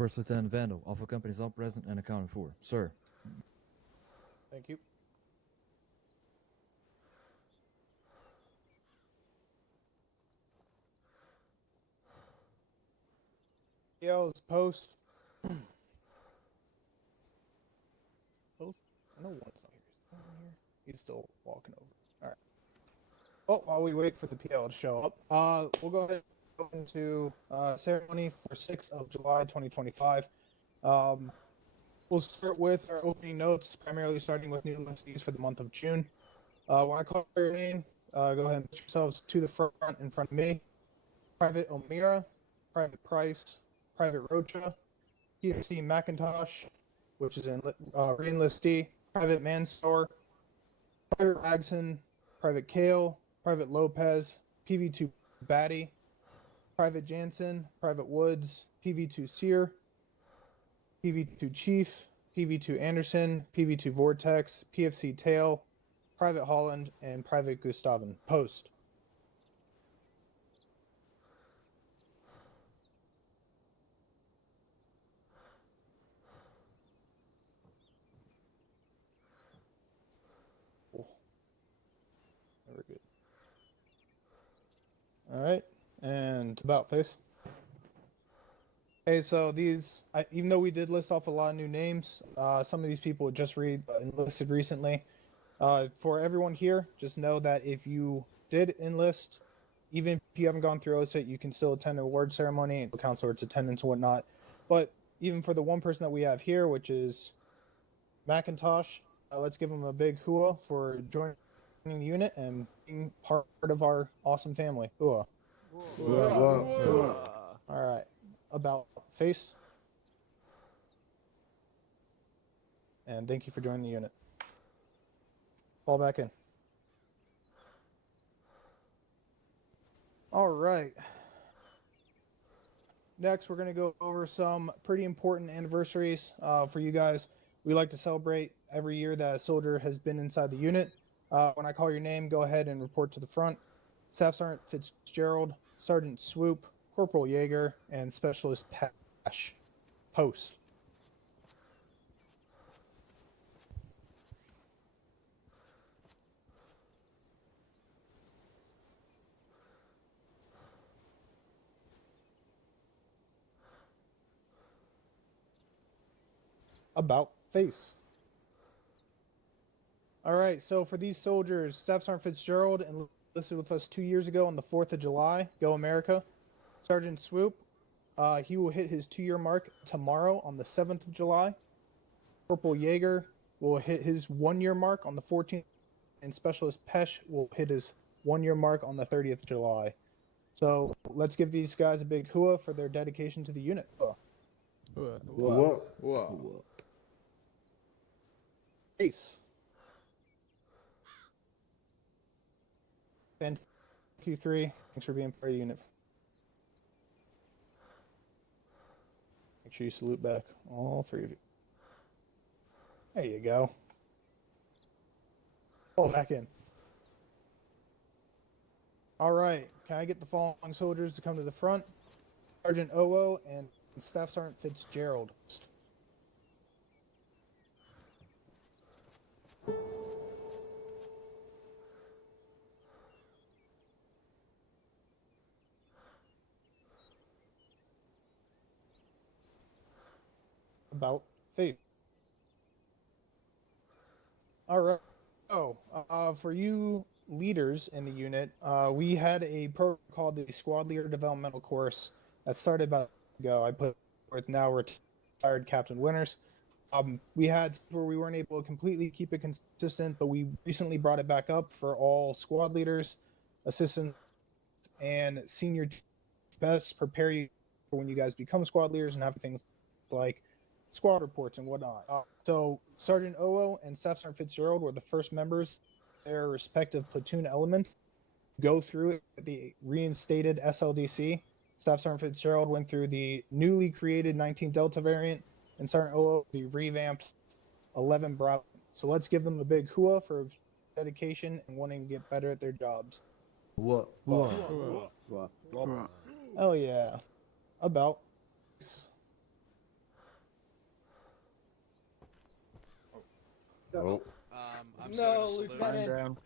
First Lieutenant Vandal, Alpha Company is all present and accounted for. Sir. Thank you. PL's post. Post? I know one's not here. Is one here? He's still walking over. Alright. Well, while we wait for the PL to show up, we'll go ahead and go into ceremony for 6th of July 2025. We'll start with our opening notes, primarily starting with new listees for the month of June. When I call your name, go ahead and put yourselves to the front in front of me. Private O'Meara, Private Price, Private Rocha, PFC McIntosh, which is in re-enlistee, Private Mansour, Private Ragson, Private Kale, Private Lopez, PV2 Batty, Private Jansen, Private Woods, PV2 Sear, PV2 Chief, PV2 Anderson, PV2 Vortex, PFC Tail, Private Holland, and Private Gustavin. Post. Very good. Alright, and about face. Okay, so these, even though we did list off a lot of new names, some of these people just enlisted recently. For everyone here, just know that if you did enlist, even if you haven't gone through OSIT, you can still attend an award ceremony and count towards attendance and whatnot. But even for the one person that we have here, which is McIntosh, let's give him a big hooah for joining the unit and being part of our awesome family. Hooah. All right. About face. And thank you for joining the unit. Fall back in. All right. Next, we're going to go over some pretty important anniversaries for you guys. We like to celebrate every year that a soldier has been inside the unit. When I call your name, go ahead and report to the front. Staff Sergeant Fitzgerald, Sergeant Swoop, Corporal Yeager, and Specialist Pash. Post. About face. All right, so for these soldiers, Staff Sergeant Fitzgerald enlisted with us 2 years ago on the 4th of July. Go America. Sergeant Swoop, he will hit his 2-year mark tomorrow on the 7th of July. Corporal Yeager will hit his 1-year mark on the 14th, and Specialist Pesh will hit his 1-year mark on the 30th of July. So let's give these guys a big hooah for their dedication to the unit. Ace. Thank you, 3. Thanks for being part of the unit. Make sure you salute back, all 3 of you. There you go. Fall back in. All right, can I get the following soldiers to come to the front? Sergeant Owo and Staff Sergeant Fitzgerald. About faith. All right. Oh, for you leaders in the unit, we had a program called the Squad Leader Developmental Course that started about a year ago. I put with now retired Captain Winters. We had where we weren't able to completely keep it consistent, but we recently brought it back up for all squad leaders, assistants, and senior best prepare you for when you guys become squad leaders and have things like squad reports and whatnot. So Sergeant Owo and Staff Sergeant Fitzgerald were the first members of their respective platoon element go through the reinstated SLDC. Staff Sergeant Fitzgerald went through the newly created 19 Delta variant, and Sergeant Owo the revamped 11 Bravo. So let's give them a big hooah for dedication and wanting to get better at their jobs. Oh yeah. About. Oh, I'm No, starting to salute. Lieutenant. down.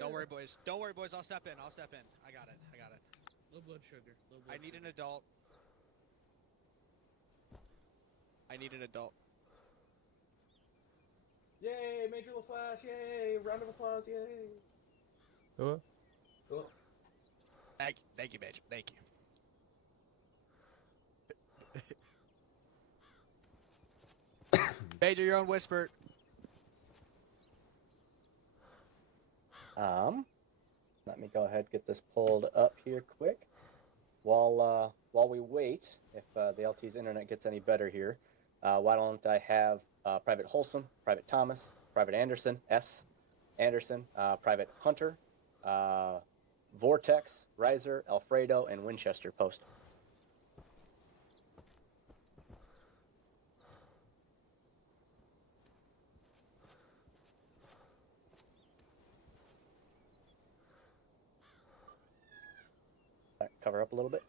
Don't worry, boys. Don't worry, boys. I'll step in. I'll step in. I got it. I got it. Low blood sugar. Low blood I need sugar. an adult. I need an adult. Yay, Major LaFlash! Yay! Round of applause! Yay! Who? Cool. Thank you, Major. Thank you. Major, you're on Whisper. Let me go ahead and get this pulled up here quick. While we wait, if the LT's internet gets any better here, why don't I have Private Wholesome, Private Thomas, Private Anderson, S. Anderson, Private Hunter, Vortex, Riser, Alfredo, and Winchester post. All right, cover up a little bit.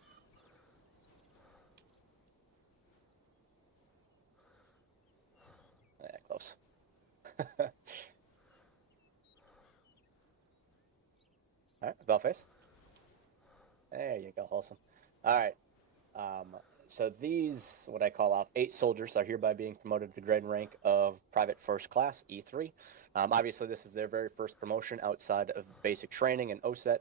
Yeah, close. All right, bell face. There you go, Wholesome. All right. So these, what I call off, 8 soldiers are hereby being promoted to the grade and rank of Private First Class, E3. Obviously, this is their very first promotion outside of basic training and OSET.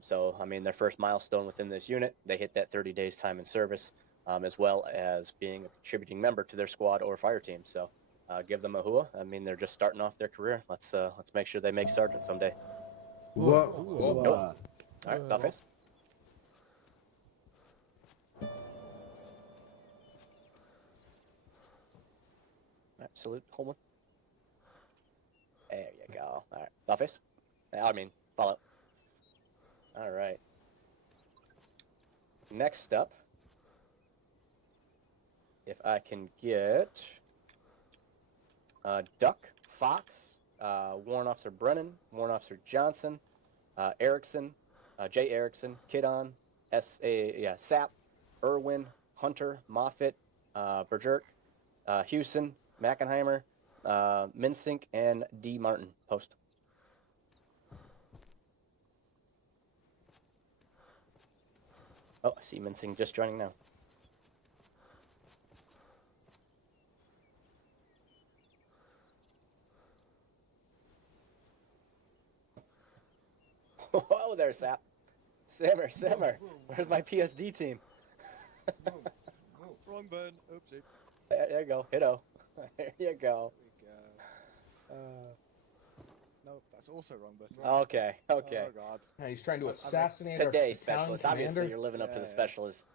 So, I mean, their first milestone within this unit, they hit that 30 days time in service, as well as being a contributing member to their squad or fire team. So, give them a hua. I mean, they're just starting off their career. Let's make sure they make sergeant someday. What? All right, bell face. All right, salute, Holman. There you go. All right, bell face. I mean, follow. All right. Next up, if I can get Duck, Fox, Warrant Officer Brennan, Warrant Officer Johnson, Erickson, Jay Erickson, Kidon, Sapp, Irwin, Hunter, Moffitt, Bergerk, Hewson, Mackenheimer, Minsink, and D. Martin post. Oh, I see Minsink just joining now. Whoa there, Sap. Simmer. Where's my PSD team? Wrong button. Oopsie. There you go. Hit-o. There you go. No, that's also wrong button. Okay. Oh God. Yeah, he's trying to assassinate our Today, battalion specialist. commander. Obviously, you're living up to the Yeah. specialist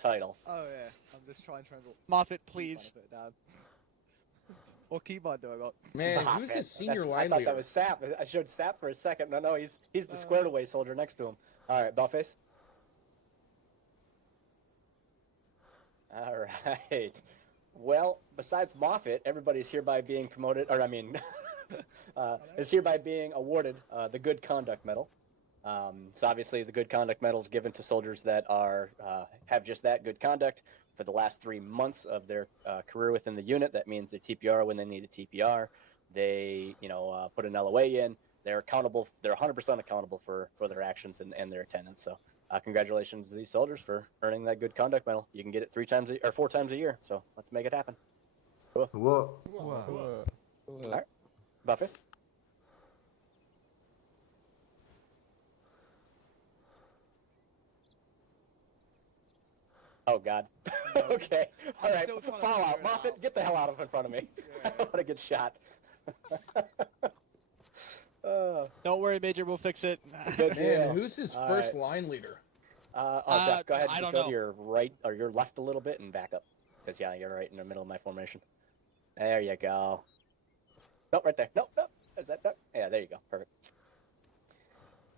title. Oh yeah. I'm just trying to translate. Moffat, please. Down. What keyboard do I got? Man, Ah, who's man, his senior I line thought leader? that was Sap. I showed Sap for a second. No, he's the squared away soldier next to him. All right, Bellface. All right. Well, besides Moffat, everybody's hereby being promoted, or I mean, is hereby being awarded the Good Conduct Medal. So obviously, the Good Conduct Medal is given to soldiers that are have just that good conduct for the last 3 months of their career within the unit. That means they TPR when they need a TPR. They, put an LOA in. They're accountable. They're 100% accountable for their actions and their attendance. So congratulations to these soldiers for earning that Good Conduct Medal. You can get it 4 times a year. So let's make it happen. Cool. What? All right, Buffus. Oh God. Okay. All right. still trying to Fall figure out. it Moffat, out. get the hell out of in front of me. I don't want to get shot. Don't worry, Major. We'll fix it. Good deal. Man, who's his All first right. line leader? Jeff, go ahead I and don't go know. to your right or your left a little bit and back up. Because, yeah, you're right in the middle of my formation. There you go. Nope, right there. Nope. Is that duck? Yeah, there you go. Perfect.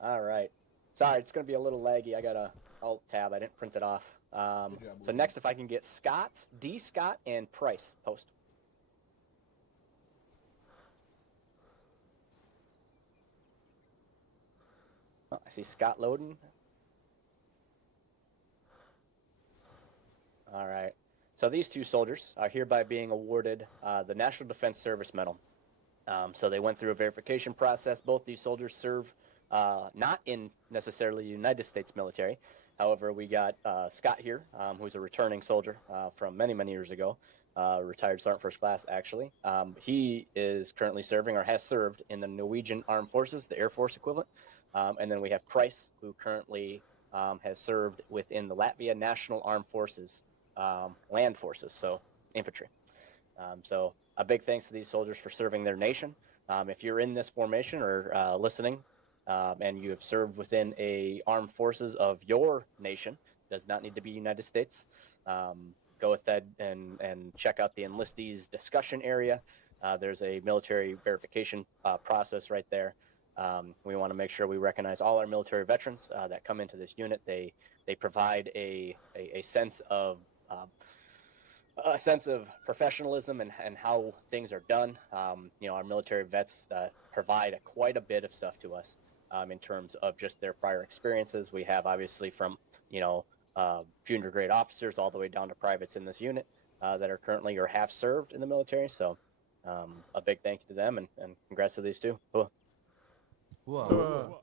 All right. Sorry, it's going to be a little laggy. I got a Alt-Tab. I didn't print it off. So next, if I can get Scott, D. Scott, and Price post. Oh, I see Scott loading. All right. So these two soldiers are hereby being awarded the National Defense Service Medal. So they went through a verification process. Both these soldiers serve not in necessarily the United States military. However, we got Scott here, who's a returning soldier from many, many years ago, retired Sergeant First Class, actually. He is currently serving or has served in the Norwegian Armed Forces, the Air Force equivalent. And then we have Price, who currently has served within the Latvia National Armed Forces, land forces, so infantry. So a big thanks to these soldiers for serving their nation. If you're in this formation or listening, and you have served within a armed forces of your nation, does not need to be United States, go ahead and check out the enlistees discussion area. There's a military verification process right there. We want to make sure we recognize all our military veterans that come into this unit. They provide a sense of professionalism and how things are done. Our military vets provide quite a bit of stuff to us in terms of just their prior experiences. We have obviously from junior grade officers all the way down to privates in this unit that are currently or have served in the military. So a big thank you to them and congrats to these two. Cool. Whoa.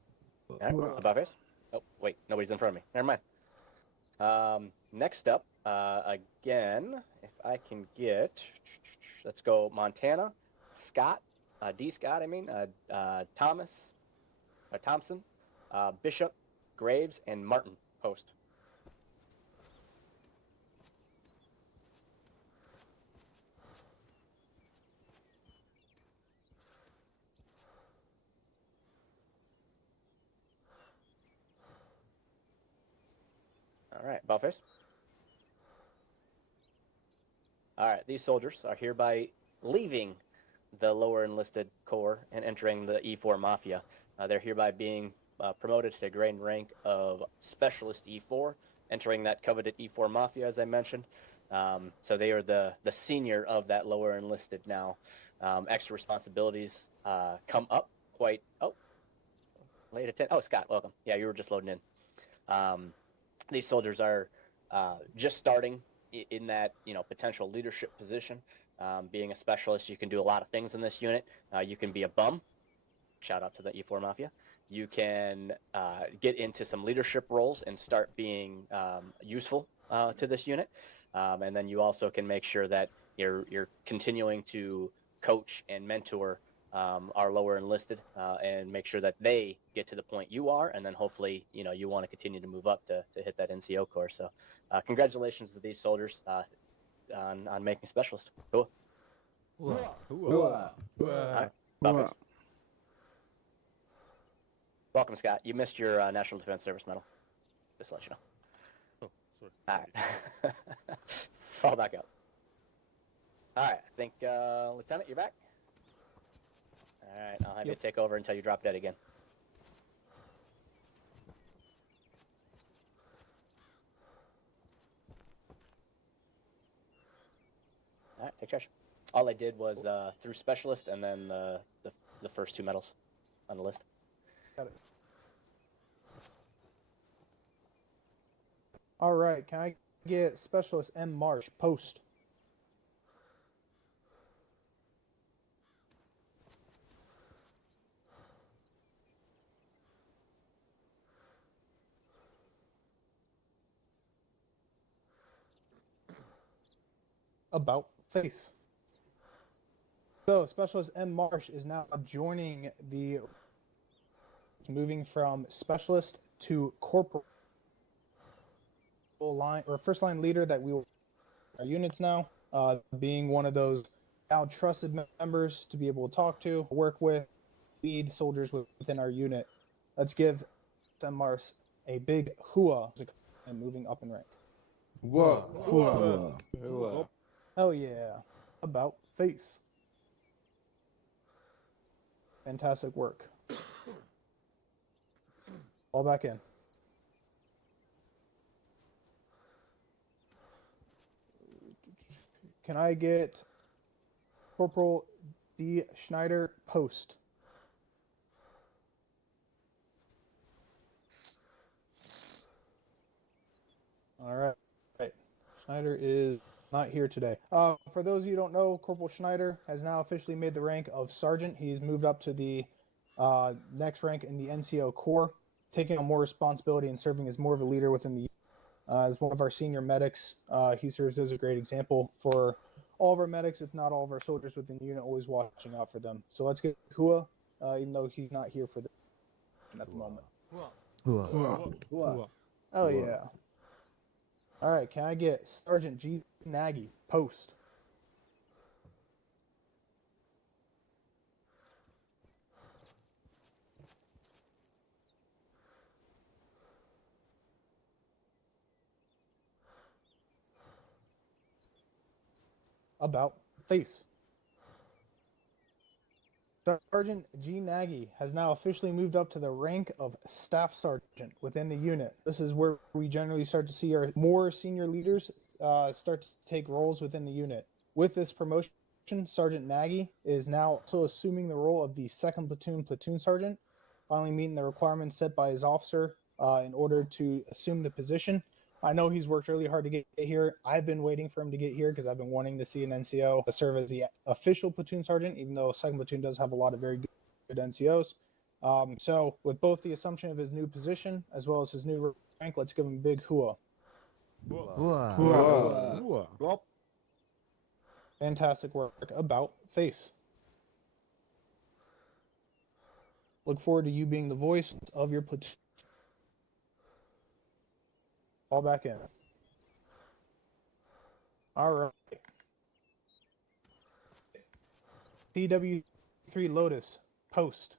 All right, about face. Oh wait, nobody's in front of me. Never mind. Next up, again, if I can get, let's go Montana, Scott, D. Scott, Thompson, Bishop, Graves, and Martin Post. All right, Buffers. All right, these soldiers are hereby leaving the lower enlisted corps and entering the E4 Mafia. They're hereby being promoted to the grade and rank of Specialist E4, entering that coveted E4 Mafia, as I mentioned. So they are the senior of that lower enlisted now. Extra responsibilities come up quite, late at 10. Oh, Scott, welcome. Yeah, you were just loading in. These soldiers are just starting in that potential leadership position. Being a specialist, you can do a lot of things in this unit. You can be a bum. Shout out to the E4 Mafia. You can get into some leadership roles and start being useful to this unit. And then you also can make sure that you're continuing to coach and mentor our lower enlisted and make sure that they get to the point you are, and then hopefully you want to continue to move up to hit that NCO course. So congratulations to these soldiers on making specialist. Cool. Buffers. Welcome, Scott. You missed your National Defense Service Medal. Just to let you know. Oh, sorry. All right. Fall back up. All right. I think, Lieutenant, you're back? All right. I'll have you take over until you drop dead again. All right. Take charge. All I did was through specialist and then the first two medals on the list. Got it. All right, can I get Specialist M. Marsh, Post? About face. So, Specialist M. Marsh is now joining the moving from Specialist to Corporal line or first line leader that we will our units now, being one of those now trusted members to be able to talk to, work with, lead soldiers within our unit. Let's give M. Marsh a big hooah and moving up in rank. Whoa. Hell yeah. About face. Fantastic work. All back in. Can I get Corporal D. Schneider, Post? All right. Schneider is not here today. For those of you who don't know, Corporal Schneider has now officially made the rank of Sergeant. He's moved up to the next rank in the NCO Corps, taking on more responsibility and serving as more of a leader within the as one of our senior medics. He serves as a great example for all of our medics, if not all of our soldiers within the unit, always watching out for them. So let's get Hua, even though he's not here for the at the moment. Oh yeah. All right, can I get Sergeant G. Nagy, post? About face. Sergeant G. Nagy has now officially moved up to the rank of Staff Sergeant within the unit. This is where we generally start to see our more senior leaders start to take roles within the unit. With this promotion, Sergeant Nagy is now also assuming the role of the 2nd Platoon Platoon Sergeant, finally meeting the requirements set by his officer in order to assume the position. I know he's worked really hard to get here. I've been waiting for him to get here because I've been wanting to see an NCO serve as the official platoon sergeant, even though 2nd Platoon does have a lot of very good NCOs. So with both the assumption of his new position as well as his new rank, let's give him a big hua. Fantastic work. About face. Look forward to you being the voice of your platoon. All back in. All right. CW3 Lotus, post.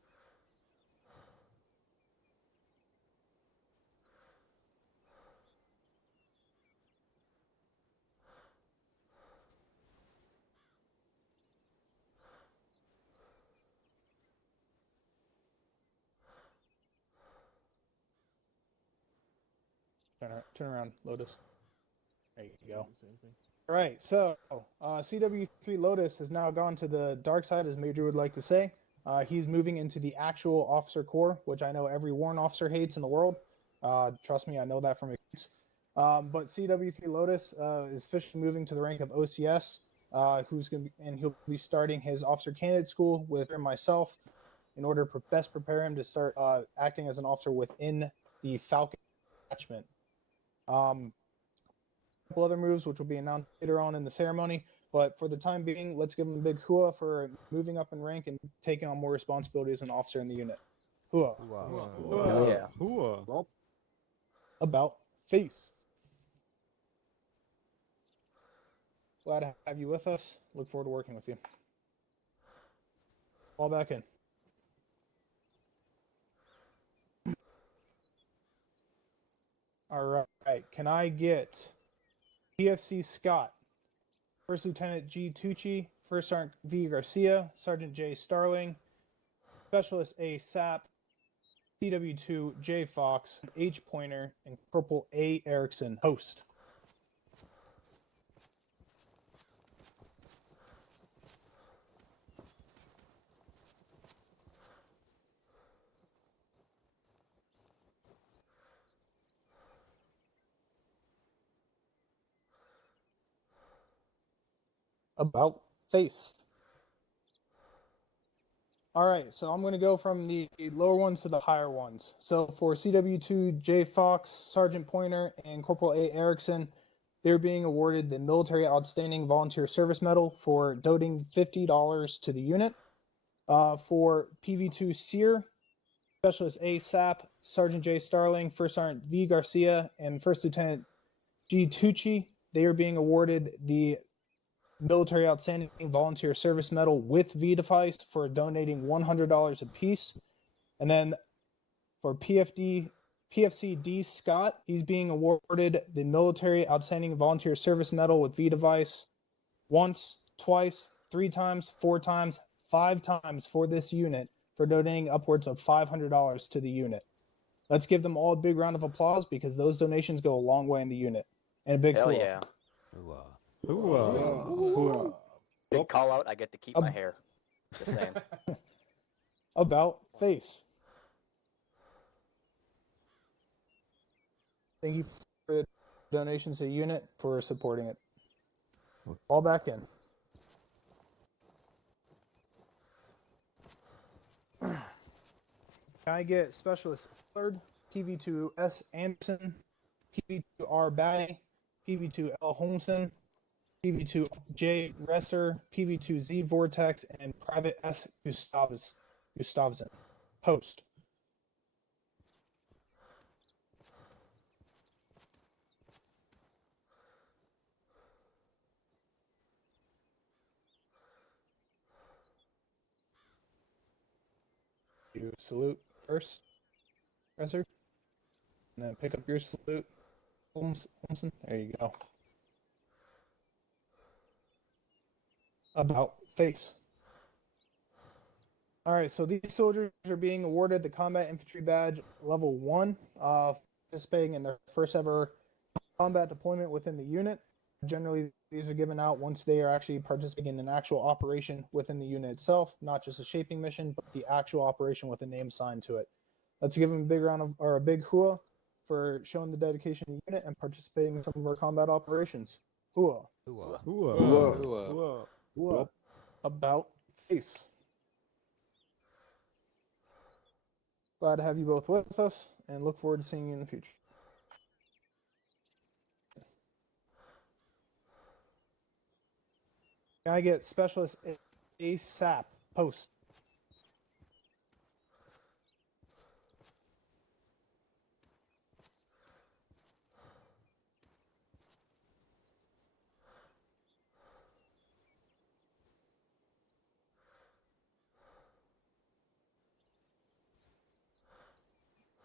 Turn around, Lotus. There you go. All right, so CW3 Lotus has now gone to the dark side, as Major would like to say. He's moving into the actual officer corps, which I know every warrant officer hates in the world. Trust me, I know that from experience. But CW3 Lotus is officially moving to the rank of OCS, he'll be starting his officer candidate school with myself in order to best prepare him to start acting as an officer within the Falcon attachment. Couple other moves which will be announced later on in the ceremony, but for the time being, let's give him a big hua for moving up in rank and taking on more responsibility as an officer in the unit. Hua. Yeah. About face. Glad to have you with us. Look forward to working with you. Fall back in. All right. Can I get PFC Scott, First Lieutenant G. Tucci, First Sergeant V. Garcia, Sergeant J.Starling, Specialist A. Sapp, CW2 J. Fox, H. Pointer, and Corporal A. Erickson, host. About face. All right, so I'm going to go from the lower ones to the higher ones. So for CW2 J. Fox, Sergeant Pointer, and Corporal A. Erickson, they're being awarded the Military Outstanding Volunteer Service Medal for donating $50 to the unit. For PV2 Sear, Specialist A. Sapp, Sergeant J.Starling, First Sergeant V. Garcia, and First Lieutenant G. Tucci, they are being awarded the Military Outstanding Volunteer Service Medal with V device for donating $100 apiece. And then for PFC D. Scott, he's being awarded the Military Outstanding Volunteer Service Medal with V device once, twice, 3 times, 4 times, 5 times for this unit for donating upwards of $500 to the unit. Let's give them all a big round of applause because those donations go a long way in the unit. And a big Hell hua. yeah. Big call out, I get to keep my hair. Just saying. About face. Thank you for the donations to the unit for supporting it. Fall back in. Can I get Specialist Third, PV2S Anderson, PV2R Batty, PV2L Holmson, PV2J Resser, PV2Z Vortex, and Private S Gustavson. Post. You salute first, Resser, and then pick up your salute, Holmson. There you go. About face. Alright, so these soldiers are being awarded the Combat Infantry Badge Level 1, participating in their first ever combat deployment within the unit. Generally, these are given out once they are actually participating in an actual operation within the unit itself, not just a shaping mission, but the actual operation with a name assigned to it. Let's give them a big round of, or a big hua for showing the dedication to the unit and participating in some of our combat operations. Hua. About face. Glad to have you both with us and look forward to seeing you in the future. Can I get Specialist ASAP post?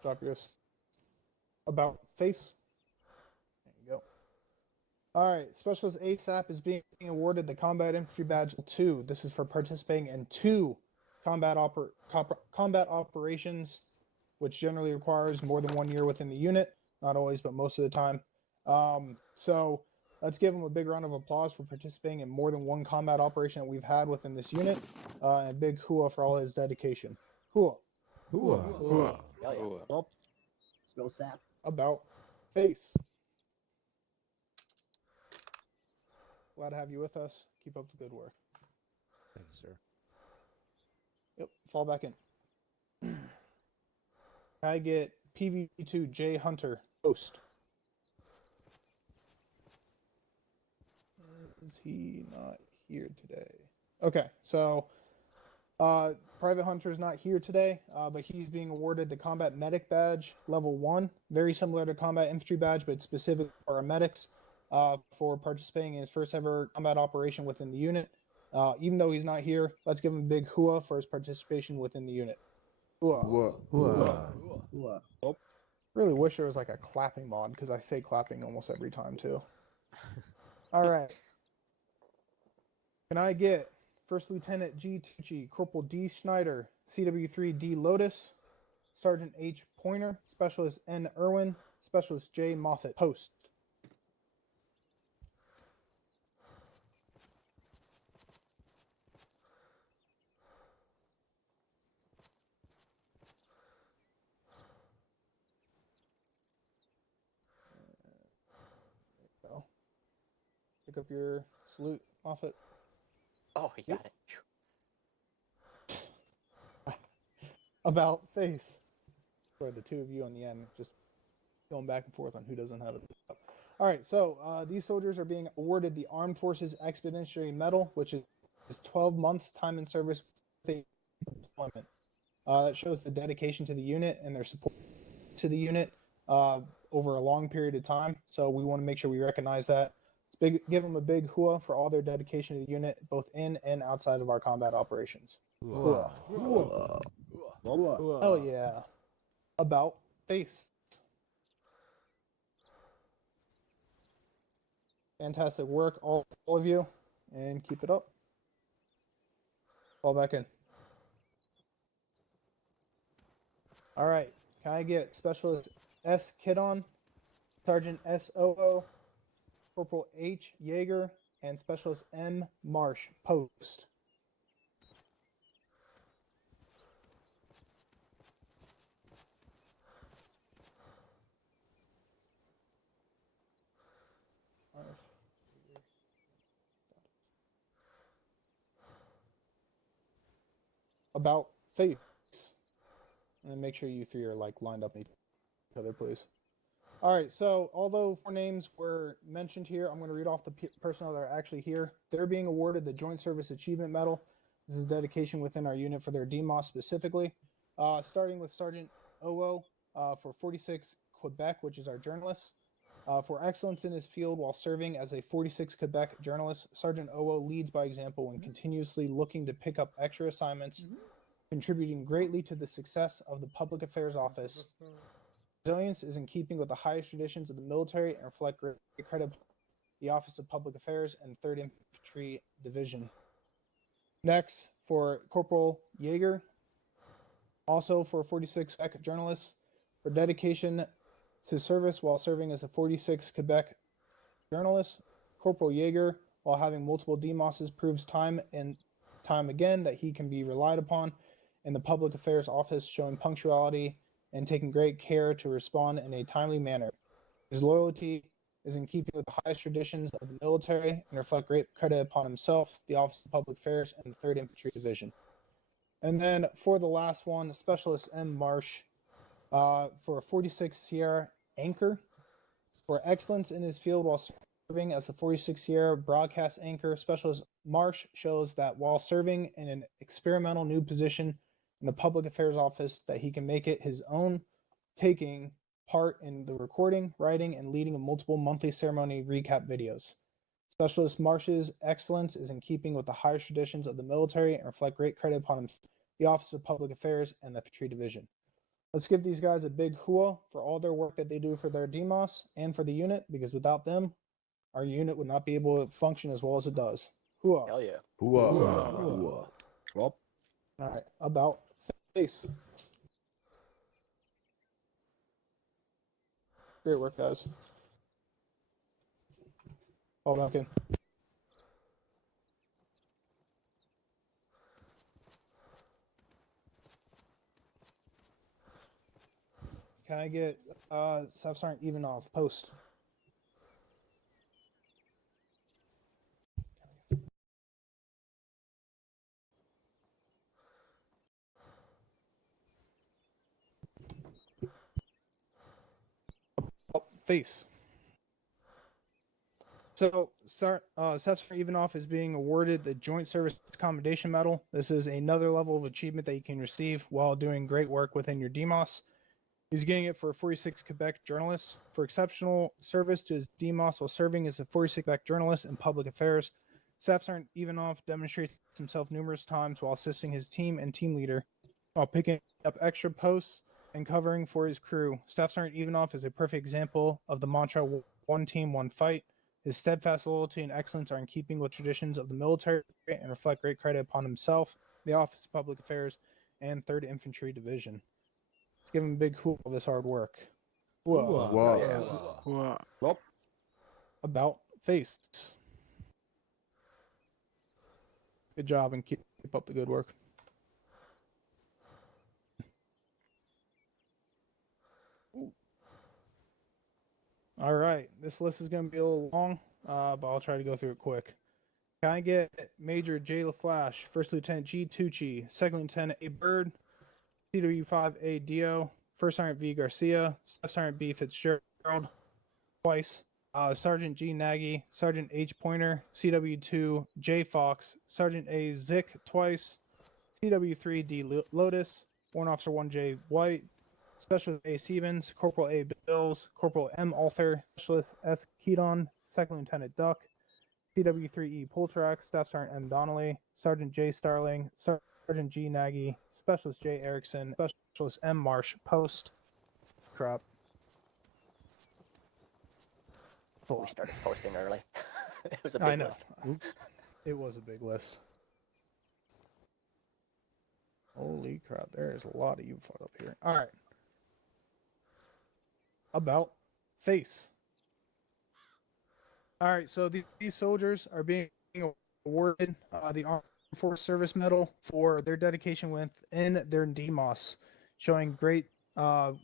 Drop your about face. There you go. Alright, Specialist ASAP is being awarded the Combat Infantry Badge 2. This is for participating in 2 combat operations, which generally requires more than 1 year within the unit. Not always, but most of the time. So let's give them a big round of applause for participating in more than 1 combat operation that we've had within this unit. And a big hua for all his dedication. Hua. Hell yeah. Well, go sap. About face. Glad to have you with us. Keep up the good work. Thank you, sir. Yep, fall back in. I get PV2 J Hunter post. Is he not here today? Okay, so Private Hunter is not here today, but he's being awarded the Combat Medic Badge Level 1. Very similar to Combat Infantry Badge, but specific for our medics for participating in his first ever combat operation within the unit. Even though he's not here, let's give him a big hua for his participation within the unit. Hua. Really wish there was like a clapping mod, because I say clapping almost every time too. Alright. Can I get First Lieutenant G. Tucci, Corporal D. Schneider, CW3 D. Lotus, Sergeant H. Pointer, Specialist N. Irwin, Specialist J. Moffat, post. There you go. Pick up your salute, Moffat. Oh, he got it. About face. For the two of you on the end, just going back and forth on who doesn't have it up. Alright, so these soldiers are being awarded the Armed Forces Expeditionary Medal, which is 12 months time in service with a deployment. That shows the dedication to the unit and their support to the unit over a long period of time. So we want to make sure we recognize that. Give them a big hua for all their dedication to the unit, both in and outside of our combat operations. Hua. Hell yeah. About face. Fantastic work, all of you, and keep it up. Fall back in. All right, can I get Specialist S. Kidon, Sergeant S.O.O., Corporal H. Yeager, and Specialist M. Marsh, post. About face. And then make sure you three are like lined up each other, please. All right, so although 4 names were mentioned here, I'm going to read off the personnel that are actually here. They're being awarded the Joint Service Achievement Medal. This is dedication within our unit for their DMOS specifically. Starting with Sergeant Owo for 46 Quebec, which is our journalist. For excellence in his field while serving as a 46 Quebec journalist, Sergeant Owo leads by example when continuously looking to pick up extra assignments, contributing greatly to the success of the Public Affairs Office. Resilience is in keeping with the highest traditions of the military and reflect great credit to the Office of Public Affairs and 3rd Infantry Division. Next, for Corporal Yeager, also for 46 Quebec journalists, for dedication to service while serving as a 46 Quebec journalist, Corporal Yeager, while having multiple DMOSs, proves time and time again that he can be relied upon in the Public Affairs Office, showing punctuality and taking great care to respond in a timely manner. His loyalty is in keeping with the highest traditions of the military and reflect great credit upon himself, the Office of Public Affairs, and the 3rd Infantry Division. And then for the last one, Specialist M. Marsh, for 46 Sierra Anchor, for excellence in his field while serving as the 46 Sierra broadcast anchor. Specialist Marsh shows that while serving in an experimental new position in the Public Affairs Office, that he can make it his own, taking part in the recording, writing, and leading of multiple monthly ceremony recap videos. Specialist Marsh's excellence is in keeping with the highest traditions of the military and reflect great credit upon him, the Office of Public Affairs, and the Infantry Division. Let's give these guys a big hooah for all their work that they do for their DMOS and for the unit, because without them, our unit would not be able to function as well as it does. Hooah. Hell yeah. Hooah. All right, about face. Great work, guys. Oh, okay. Can I get Staff Sergeant Ivanov post? Oh, face. So, Staff Sergeant Ivanov is being awarded the Joint Service Commendation Medal. This is another level of achievement that you can receive while doing great work within your DMOS. He's getting it for 46 Quebec journalists for exceptional service to his DMOS while serving as a 46 Quebec journalist in public affairs. Staff Sergeant Ivanov demonstrates himself numerous times while assisting his team and team leader while picking up extra posts and covering for his crew. Staff Sergeant Ivanov is a perfect example of the mantra "one team, one fight." His steadfast loyalty and excellence are in keeping with traditions of the military and reflect great credit upon himself, the Office of Public Affairs, and 3rd Infantry Division. Let's give him a big hoop of this hard work. Whoa. Whoa. Yeah. About face. Good job and keep up the good work. All right, this list is going to be a little long, but I'll try to go through it quick. Can I get Major J. LaFlash, First Lieutenant G. Tucci, Second Lieutenant A. Bird, CW5A Dio, First Sergeant V. Garcia, Staff Sergeant B. Fitzgerald twice, Sergeant G. Nagy, Sergeant H. Pointer, CW2 J. Fox, Sergeant A. Zick twice, CW3 D. Lotus, Warrant Officer 1 J. White, Specialist A. Stevens, Corporal A. Bills, Corporal M. Arthur, Specialist S. Keaton, Second Lieutenant Duck, CW3E Polterac, Staff Sergeant M. Donnelly, Sergeant J.Starling, Sergeant G. Nagy, Specialist J. Erickson, Specialist M. Marsh, Post. Crap. We started posting early. It was a big list. It was a big list. Holy crap, there is a lot of you up here. All right. About face. All right, so these soldiers are being awarded the Armed Forces Service Medal for their dedication within their DMOS, showing great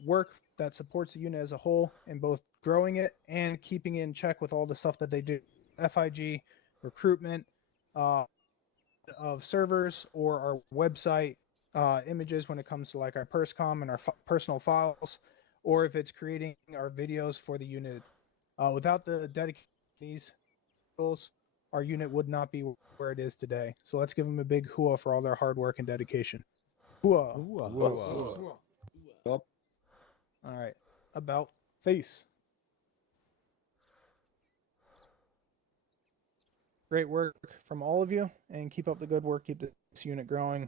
work that supports the unit as a whole in both growing it and keeping it in check with all the stuff that they do. FIG, recruitment of servers, or our website, images when it comes to like our PersCom and our personal files, or if it's creating our videos for the unit. Without the dedication to these tools, our unit would not be where it is today. So let's give them a big hooah for all their hard work and dedication. Hooah! Whoa. All right. About face. Great work from all of you, and keep up the good work. Keep this unit growing.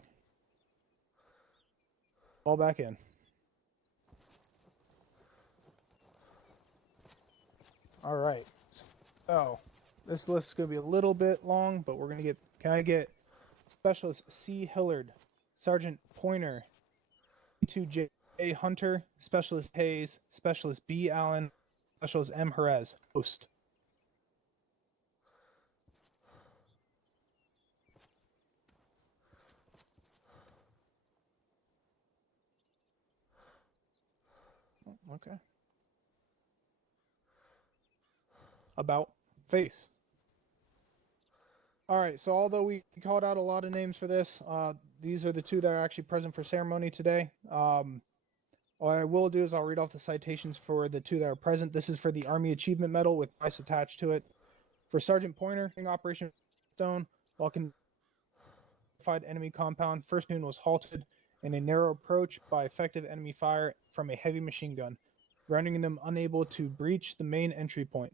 All back in. All right. So this list is going to be a little bit long, but we're going to get. Can I get Specialist C. Hillard, Sergeant Pointer, J. Hunter, Specialist Hayes, Specialist B. Allen, Specialist M. Jerez. Host. Okay. About face. All right, so although we called out a lot of names for this, these are the two that are actually present for ceremony today. What I will do is I'll read off the citations for the two that are present. This is for the Army Achievement Medal with price attached to it. For Sergeant Pointer, during Operation Stone, while confined enemy compound, first platoon was halted in a narrow approach by effective enemy fire from a heavy machine gun, rendering them unable to breach the main entry point.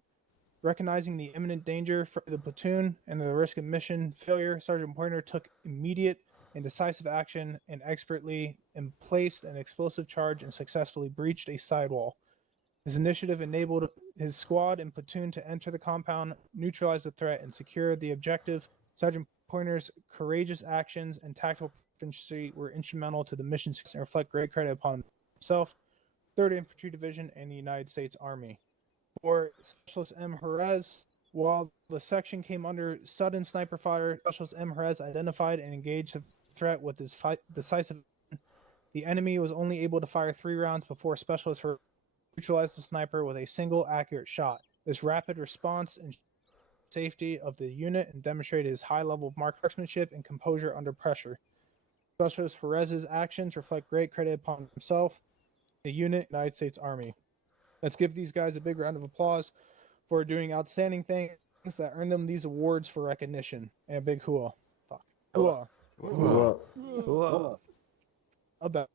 Recognizing the imminent danger for the platoon and the risk of mission failure, Sergeant Pointer took immediate and decisive action and expertly placed an explosive charge and successfully breached a sidewall. His initiative enabled his squad and platoon to enter the compound, neutralize the threat, and secure the objective. Sergeant Pointer's courageous actions and tactical proficiency were instrumental to the mission success and reflect great credit upon himself, 3rd Infantry Division, and the United States Army. For Specialist M. Jerez, while the section came under sudden sniper fire, Specialist M. Jerez identified and engaged the threat with his decisive. The enemy was only able to fire 3 rounds before Specialist Jerez neutralized the sniper with a single accurate shot. This rapid response and safety of the unit and demonstrated his high level of marksmanship and composure under pressure. Specialist Jerez's actions reflect great credit upon himself, the unit, and the United States Army. Let's give these guys a big round of applause for doing outstanding things that earned them these awards for recognition. And a big hooah. Fuck. Hooah. Whoa. About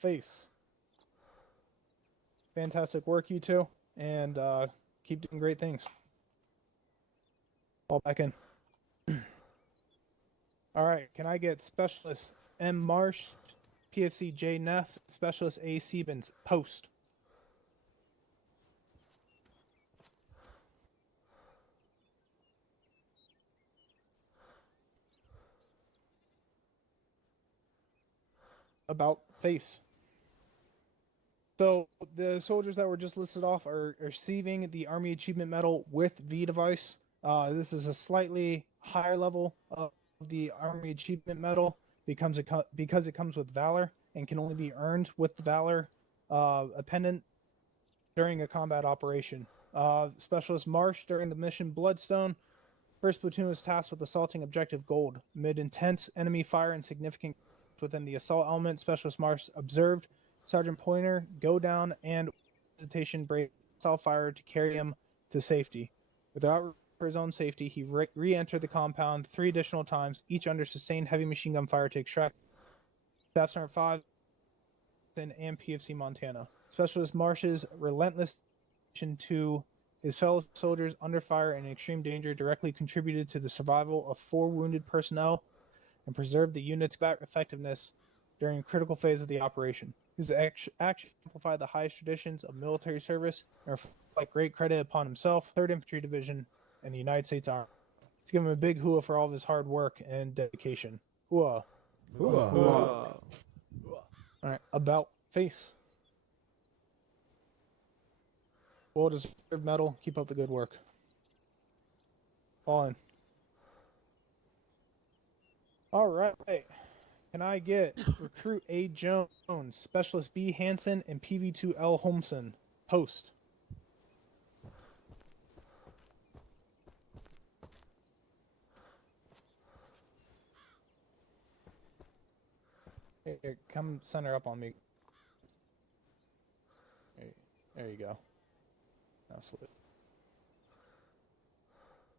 face. Fantastic work, you two. And keep doing great things. All back in. All right. Can I get Specialist M. Marsh, PFC J. Neff, Specialist A. Siebens, post? About face. So the soldiers that were just listed off are receiving the Army Achievement Medal with V device. This is a slightly higher level of the Army Achievement Medal because it comes with Valor and can only be earned with the Valor appendant during a combat operation. Specialist Marsh during the mission Bloodstone. First platoon was tasked with assaulting objective Gold. Amid intense enemy fire and significant within the assault element, Specialist Marsh observed Sergeant Pointer go down and hesitation brave fire to carry him to safety. Without for his own safety, he re-entered the compound 3 additional times, each under sustained heavy machine gun fire to extract Staff Sergeant 5 and PFC Montana. Specialist Marsh's relentless to his fellow soldiers under fire and in extreme danger directly contributed to the survival of 4 wounded personnel and preserved the unit's effectiveness during a critical phase of the operation. His action amplified the highest traditions of military service and reflect great credit upon himself, 3rd Infantry Division, and the United States Army. Let's give him a big hooah for all of his hard work and dedication. Hooah. Hooah. All right, about face. Well-deserved medal. Keep up the good work. All in. All right. Can I get Recruit A. Jones, Specialist B. Hansen, and PV2L. Holmson, post? Here, come center up on me. There you go. Now salute.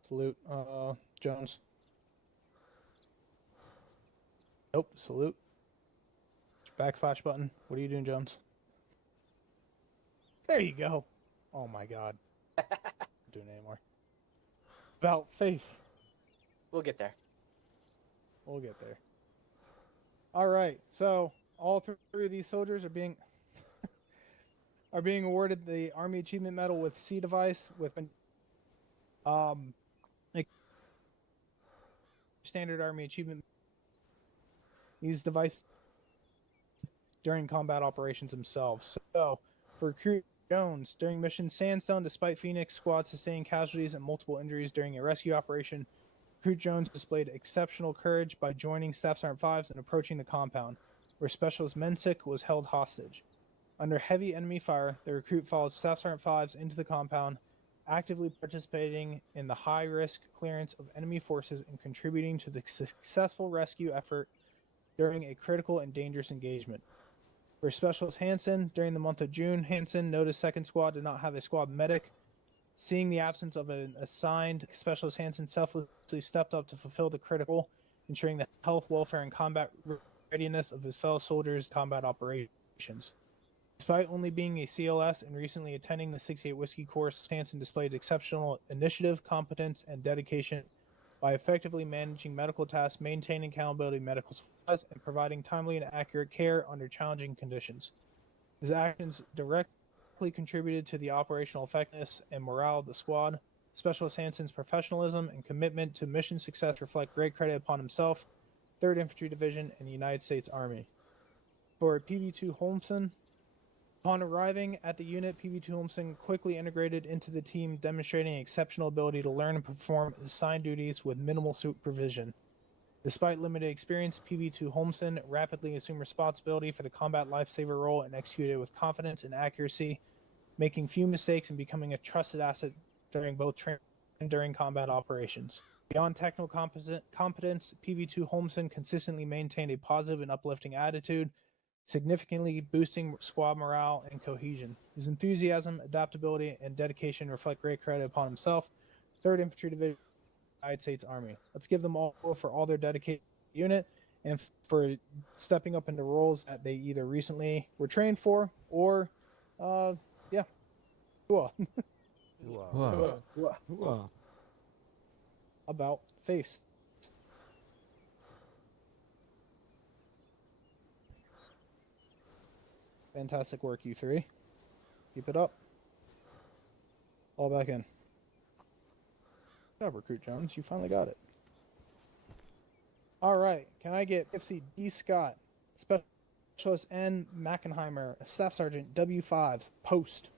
Salute, Jones. Nope, salute. Backslash button. What are you doing, Jones? There you go. Oh my god. Not doing it anymore. About face. We'll get there. We'll get there. Alright, so all three of these soldiers are being awarded the Army Achievement Medal with C device with standard Army Achievement. These devices during combat operations themselves. So, for Recruit Jones, during Mission Sandstone, despite Phoenix squad sustaining casualties and multiple injuries during a rescue operation, Recruit Jones displayed exceptional courage by joining Staff Sergeant 5s and approaching the compound, where Specialist Mensick was held hostage. Under heavy enemy fire, the recruit followed Staff Sergeant 5s into the compound, actively participating in the high-risk clearance of enemy forces and contributing to the successful rescue effort during a critical and dangerous engagement. For Specialist Hansen, during the month of June, Hansen noticed 2nd Squad did not have a squad medic. Seeing the absence of an assigned, Specialist Hansen selflessly stepped up to fulfill the critical, ensuring the health, welfare, and combat readiness of his fellow soldiers' combat operations. Despite only being a CLS and recently attending the 68 Whiskey course, Hansen displayed exceptional initiative, competence, and dedication by effectively managing medical tasks, maintaining accountability medical supplies, and providing timely and accurate care under challenging conditions. His actions directly contributed to the operational effectiveness and morale of the squad. Specialist Hansen's professionalism and commitment to mission success reflect great credit upon himself, 3rd Infantry Division, and the United States Army. For PV2 Holmson, upon arriving at the unit, PV2 Holmson quickly integrated into the team, demonstrating exceptional ability to learn and perform assigned duties with minimal supervision. Despite limited experience, PV2 Holmson rapidly assumed responsibility for the combat lifesaver role and executed it with confidence and accuracy, making few mistakes and becoming a trusted asset during both training and during combat operations. Beyond technical competence, PV2 Holmson consistently maintained a positive and uplifting attitude, significantly boosting squad morale and cohesion. His enthusiasm, adaptability, and dedication reflect great credit upon himself, 3rd Infantry Division, United States Army. Let's give them all for all their dedicated unit and for stepping up into roles that they either recently were trained for or, yeah. Cool. Wow. About face. Fantastic work, you three. Keep it up. All back in. Good job, Recruit Jones. You finally got it. All right. Can I get PFC D. Scott, Specialist N. Mackenheimer, Staff Sergeant W5s, post.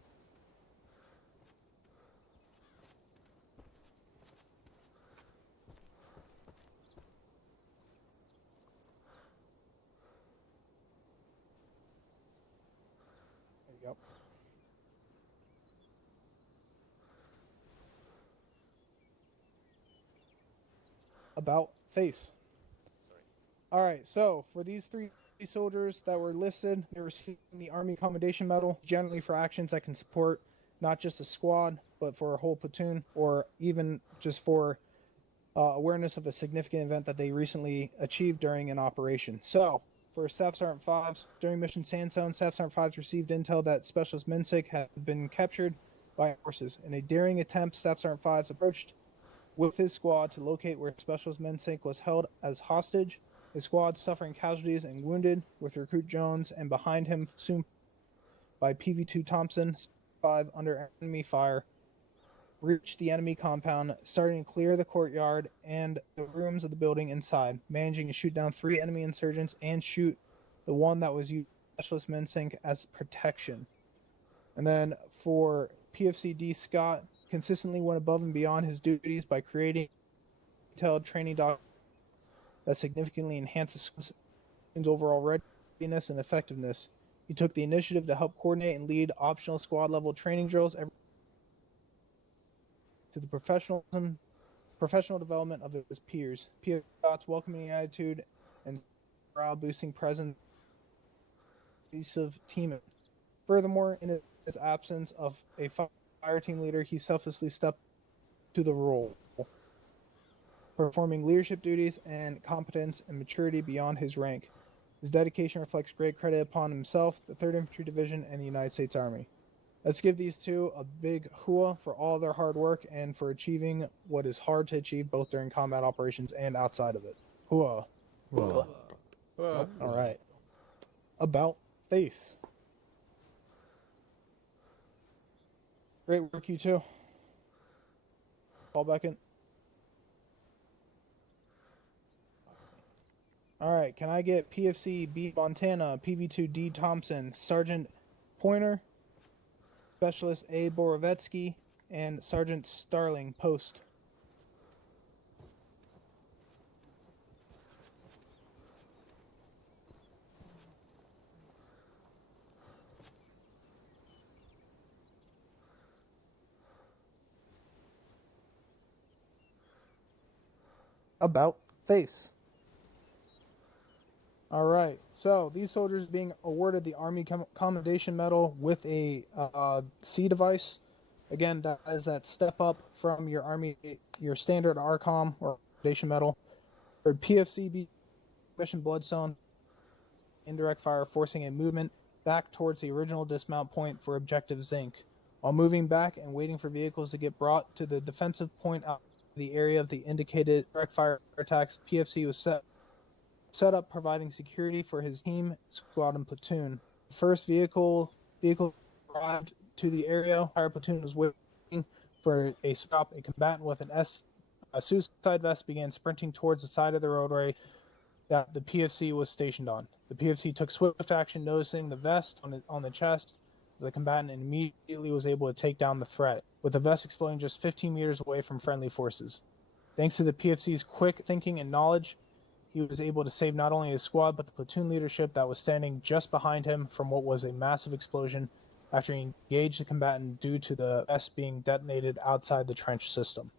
There you go. About face. All right, so for these three soldiers that were listed, they received the Army Commendation Medal, generally for actions that can support not just a squad, but for a whole platoon, or even just for awareness of a significant event that they recently achieved during an operation. So, for Staff Sergeant 5s, during Mission Sandstone, Staff Sergeant 5s received intel that Specialist Mensick had been captured by forces. In a daring attempt, Staff Sergeant 5s approached with his squad to locate where Specialist Mensick was held as hostage. His squad suffering casualties and wounded, with Recruit Jones and behind him soon by PV2 Thompson, 5 under enemy fire, reached the enemy compound, starting to clear the courtyard and the rooms of the building inside, managing to shoot down 3 enemy insurgents and shoot the one that was used by Specialist Mensick as protection. And then for PFCD, Scott consistently went above and beyond his duties by creating detailed training documents that significantly enhances his overall readiness and effectiveness. He took the initiative to help coordinate and lead optional squad-level training drills to the professional development of his peers. PF Scott's welcoming attitude and morale-boosting presence cohesive team. Furthermore, in his absence of a fire team leader, he selflessly stepped to the role, performing leadership duties and competence and maturity beyond his rank. His dedication reflects great credit upon himself, the 3rd Infantry Division, and the United States Army. Let's give these two a big hooah for all their hard work and for achieving what is hard to achieve both during combat operations and outside of it. Hooah. Well, All right. About face. Great work, you two. Call back in. All right. Can I get PFC B Montana, PV2D Thompson, Sergeant Pointer, Specialist A Borovetsky, and Sergeant Starling post? About face. All right, so these soldiers being awarded the Army Commendation Medal with a C device. Again, that is that step up from your Army, your standard ARCOM or Commendation Medal. For PFCB Mission Bloodstone, indirect fire forcing a movement back towards the original dismount point for objective Zinc. While moving back and waiting for vehicles to get brought to the defensive point out of the area of the indicated direct fire attacks, PFC was set up providing security for his team, squad, and platoon. The first vehicle arrived to the area. Fire platoon was waiting for a stop. A combatant with a suicide vest began sprinting towards the side of the roadway that the PFC was stationed on. The PFC took swift action, noticing the vest on the chest of the combatant, and immediately was able to take down the threat, with the vest exploding just 15 meters away from friendly forces. Thanks to the PFC's quick thinking and knowledge, he was able to save not only his squad, but the platoon leadership that was standing just behind him from what was a massive explosion after he engaged the combatant due to the vest being detonated outside the trench system.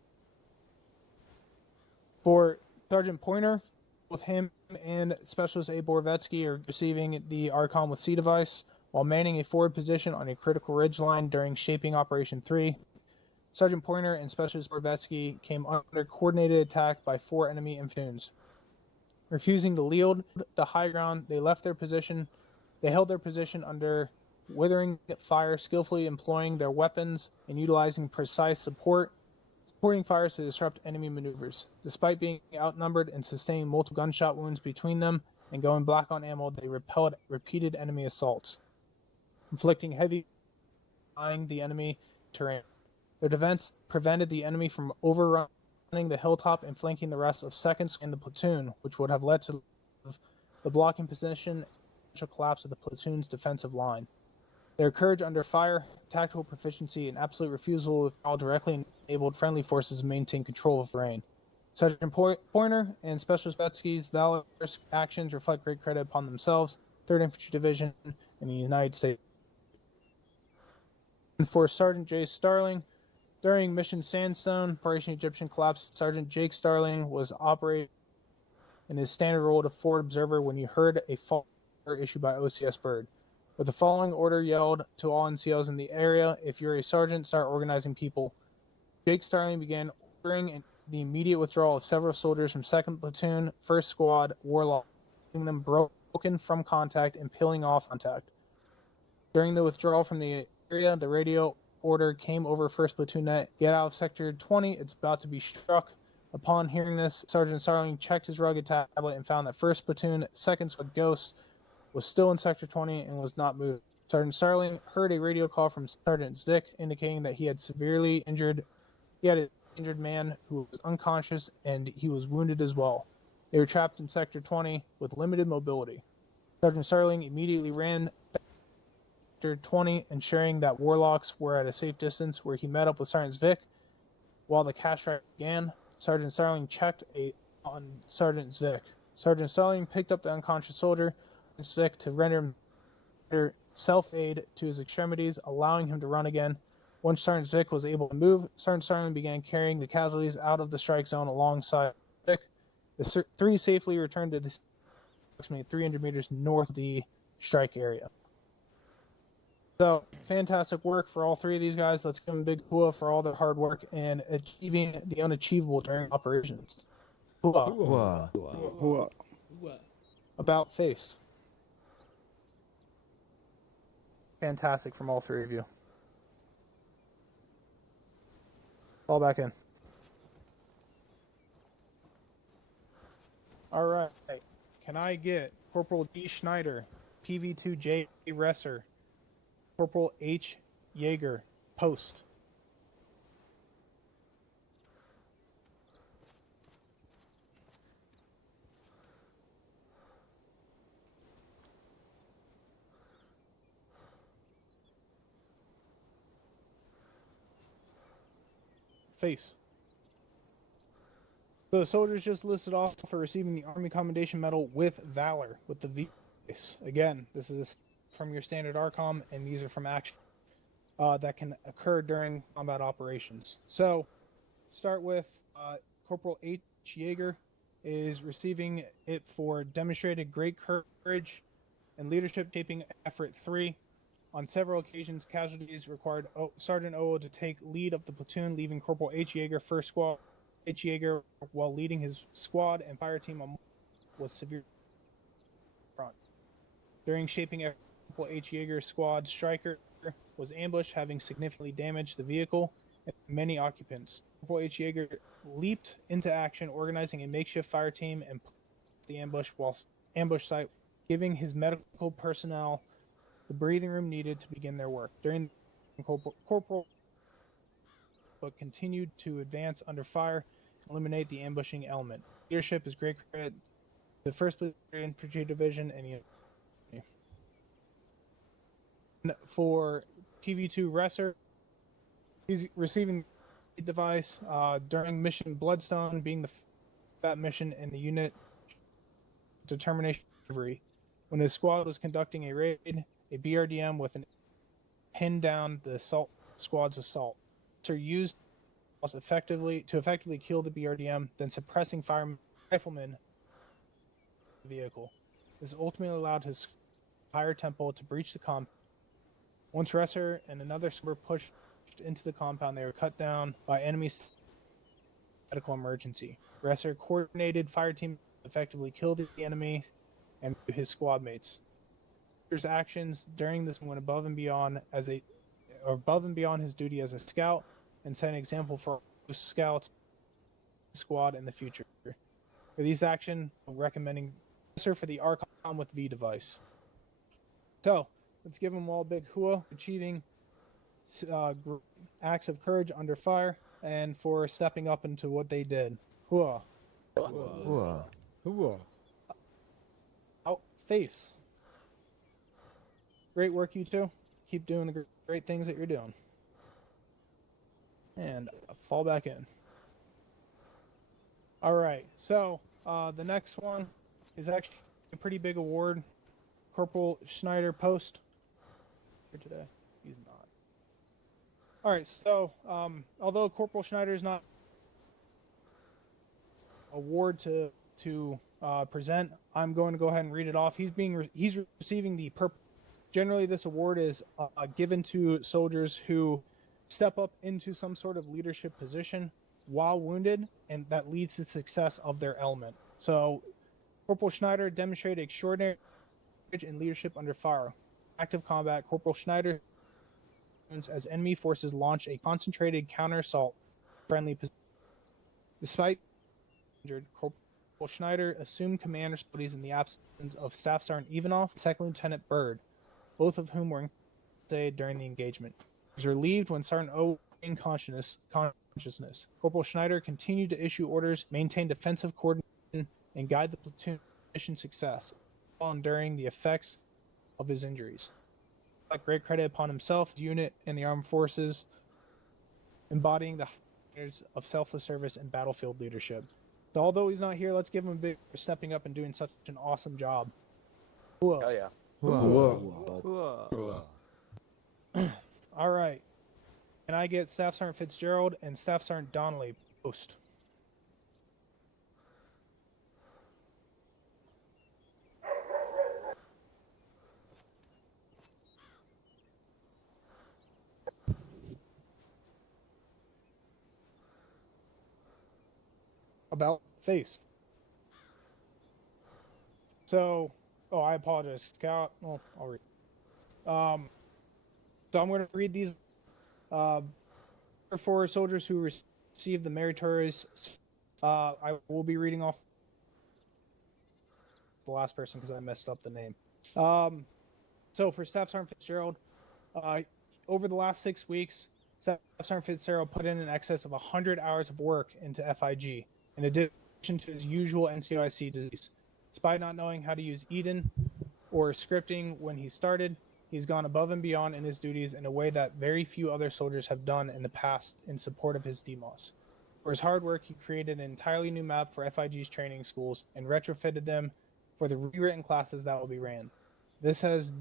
For Sergeant Pointer, both him and Specialist A. Borovetsky are receiving the ARCOM with C device while manning a forward position on a critical ridge line during shaping Operation 3. Sergeant Pointer and Specialist Borovetsky came under coordinated attack by 4 enemy infantrymen. Refusing to yield the high ground, they left their position. They held their position under withering fire, skillfully employing their weapons and utilizing precise supporting fires to disrupt enemy maneuvers. Despite being outnumbered and sustaining multiple gunshot wounds between them and going black on ammo, they repelled repeated enemy assaults, inflicting heavy damage the enemy terrain. Their defense prevented the enemy from overrunning the hilltop and flanking the rest of 2nd and the platoon, which would have led to the blocking position and collapse of the platoon's defensive line. Their courage under fire, tactical proficiency, and absolute refusal to withdraw directly enabled friendly forces to maintain control of terrain. Sergeant Pointer and Specialist Betsky's valorous actions reflect great credit upon themselves, 3rd Infantry Division, and the United States. And for Sergeant J.Starling, during Mission Sandstone, Operation Egyptian Collapse, Sergeant J.Starling was operating in his standard role of forward observer when he heard a fire issued by OCS Bird. With the following order yelled to all NCOs in the area, "If you're a sergeant, start organizing people." J.Starling began ordering the immediate withdrawal of several soldiers from 2nd Platoon, 1st Squad, Warlock, leaving them broken from contact and peeling off contact. During the withdrawal from the area, the radio order came over 1st Platoon net, "Get out of Sector 20, it's about to be struck." Upon hearing this, Sergeant Starling checked his rugged tablet and found that 1st Platoon, 2nd Squad Ghost was still in Sector 20 and was not moved. Sergeant Starling heard a radio call from Sergeant Zick indicating that he had an injured man who was unconscious and he was wounded as well. They were trapped in Sector 20 with limited mobility. Sergeant Starling immediately ran Sector 20, ensuring that warlocks were at a safe distance, where he met up with Sergeant Zick. While the cash strike began, Sergeant Starling checked on Sergeant Zick. Sergeant Starling picked up the unconscious soldier, Zick, to render him self-aid to his extremities, allowing him to run again. Once Sergeant Zick was able to move, Sergeant Starling began carrying the casualties out of the strike zone alongside Zick. The 3 safely returned to the approximately 300 meters north of the strike area. So, fantastic work for all three of these guys. Let's give them a big hooah for all their hard work and achieving the unachievable during operations. Hooah. Whoa. What? About face. Fantastic from all three of you. Fall back in. All right. Can I get Corporal D. Schneider, PV2 J. Resser, Corporal H. Yeager, post? Face. So the soldiers just listed off for receiving the Army Commendation Medal with Valor, with the V. Again, this is from your standard ARCOM, and these are from action that can occur during combat operations. So, start with Corporal H. Yeager is receiving it for demonstrated great courage and leadership shaping effort 3. On several occasions, casualties required Sergeant O to take lead of the platoon, leaving Corporal H. Yeager first squad. H. Yeager, while leading his squad and fire team, was severe front. During shaping effort, Corporal H. Yeager's squad striker was ambushed, having significantly damaged the vehicle and many occupants. Corporal H. Yeager leaped into action, organizing a makeshift fire team and the ambush site, giving his medical personnel the breathing room needed to begin their work. During the Corporal but continued to advance under fire to eliminate the ambushing element. Leadership is great credit to the 1st Infantry Division and the for PV2 Resser, he's receiving the device during mission Bloodstone, being that mission in the unit determination delivery. When his squad was conducting a raid, a BRDM with an pinned down the assault squad's assault. Are used to effectively kill the BRDM, then suppressing riflemen vehicle. This ultimately allowed his higher tempo to breach the compound. Once Resser and another squad pushed into the compound, they were cut down by enemies. Medical emergency. Resser coordinated fire team effectively killed the enemy and his squad mates. His actions during this went above and beyond his duty as a scout and set an example for scouts squad in the future. For these actions, I'm recommending Resser for the ARCOM with V device. So, let's give them all a big hooah, achieving acts of courage under fire, and for stepping up into what they did. Hooah. Whoa. Out face. Great work, you two. Keep doing the great things that you're doing. And fall back in. Alright, so the next one is actually a pretty big award. Corporal Schneider post. Here today. He's not. Alright, so although Corporal Schneider is not award to present, I'm going to go ahead and read it off. He's receiving the purple. Generally, this award is given to soldiers who step up into some sort of leadership position while wounded, and that leads to success of their element. So, Corporal Schneider demonstrated extraordinary courage and leadership under fire. Active combat, Corporal Schneider, as enemy forces launch a concentrated counter-assault friendly position. Despite injured, Corporal Schneider assumed command responsibilities in the absence of Staff Sergeant Ivanov and Second Lieutenant Bird, both of whom were in during the engagement. He was relieved when Sergeant O gained consciousness. Corporal Schneider continued to issue orders, maintain defensive coordination, and guide the platoon mission success, while enduring the effects of his injuries. Great credit upon himself, his unit, and the armed forces, embodying the standards of selfless service and battlefield leadership. So although he's not here, let's give him a big for stepping up and doing such an awesome job. Whoa. Hell yeah. Whoa. All right. Can I get Staff Sergeant Fitzgerald and Staff Sergeant Donnelly post? about face. So, I apologize, Scout. Well, I'll read. So I'm going to read these. For soldiers who received the meritorious, I will be reading off the last person because I messed up the name. So for Staff Sergeant Fitzgerald, over the last 6 weeks, Staff Sergeant Fitzgerald put in excess of 100 hours of work into FIG, in addition to his usual NCOIC duties. Despite not knowing how to use Eden or scripting when he started, he's gone above and beyond in his duties in a way that very few other soldiers have done in the past in support of his DMOS. For his hard work, he created an entirely new map for FIG's training schools and retrofitted them for the rewritten classes that will be ran. This has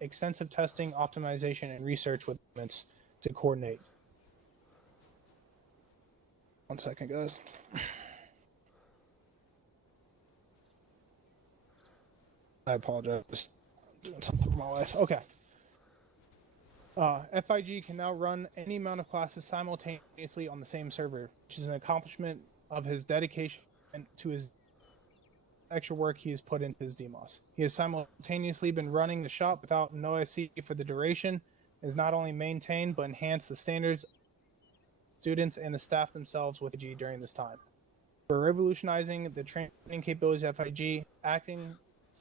extensive testing, optimization, and research with elements to coordinate. One second, guys. I apologize. I'm doing something for my wife. Okay. FIG can now run any amount of classes simultaneously on the same server, which is an accomplishment of his dedication to his extra work he has put into his DMOS. He has simultaneously been running the shop without an OIC for the duration, has not only maintained but enhanced the standards of students and the staff themselves with FIG during this time. For revolutionizing the training capabilities of FIG, acting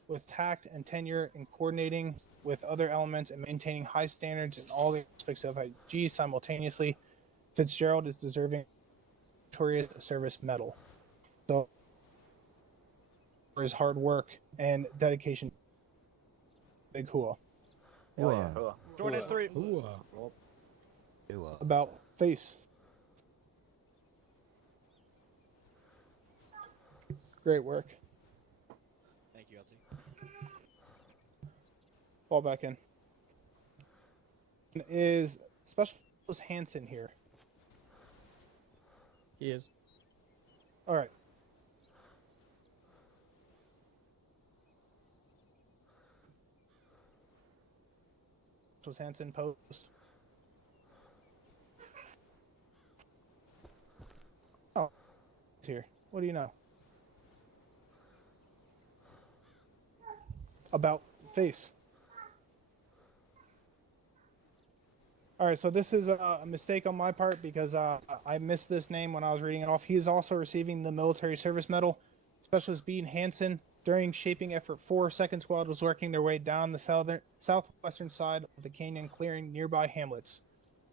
with tact and tenure and coordinating with other elements and maintaining high standards in all the aspects of FIG simultaneously, Fitzgerald is deserving of the Meritorious Service Medal. So, for his hard work and dedication, big hooah. Hell yeah. Hooah. Hooah. Join us three. About face. Great work. Thank you, Elsie. Fall back in. Is Specialist Hansen here? He is. All right. Specialist Hansen, post. Oh, it's here. What do you know? About face. All right, so this is a mistake on my part because I missed this name when I was reading it off. He is also receiving the Military Service Medal. Specialist Bean Hansen, during Shaping Effort 4, 2nd Squad was working their way down the southwestern side of the canyon, clearing nearby hamlets,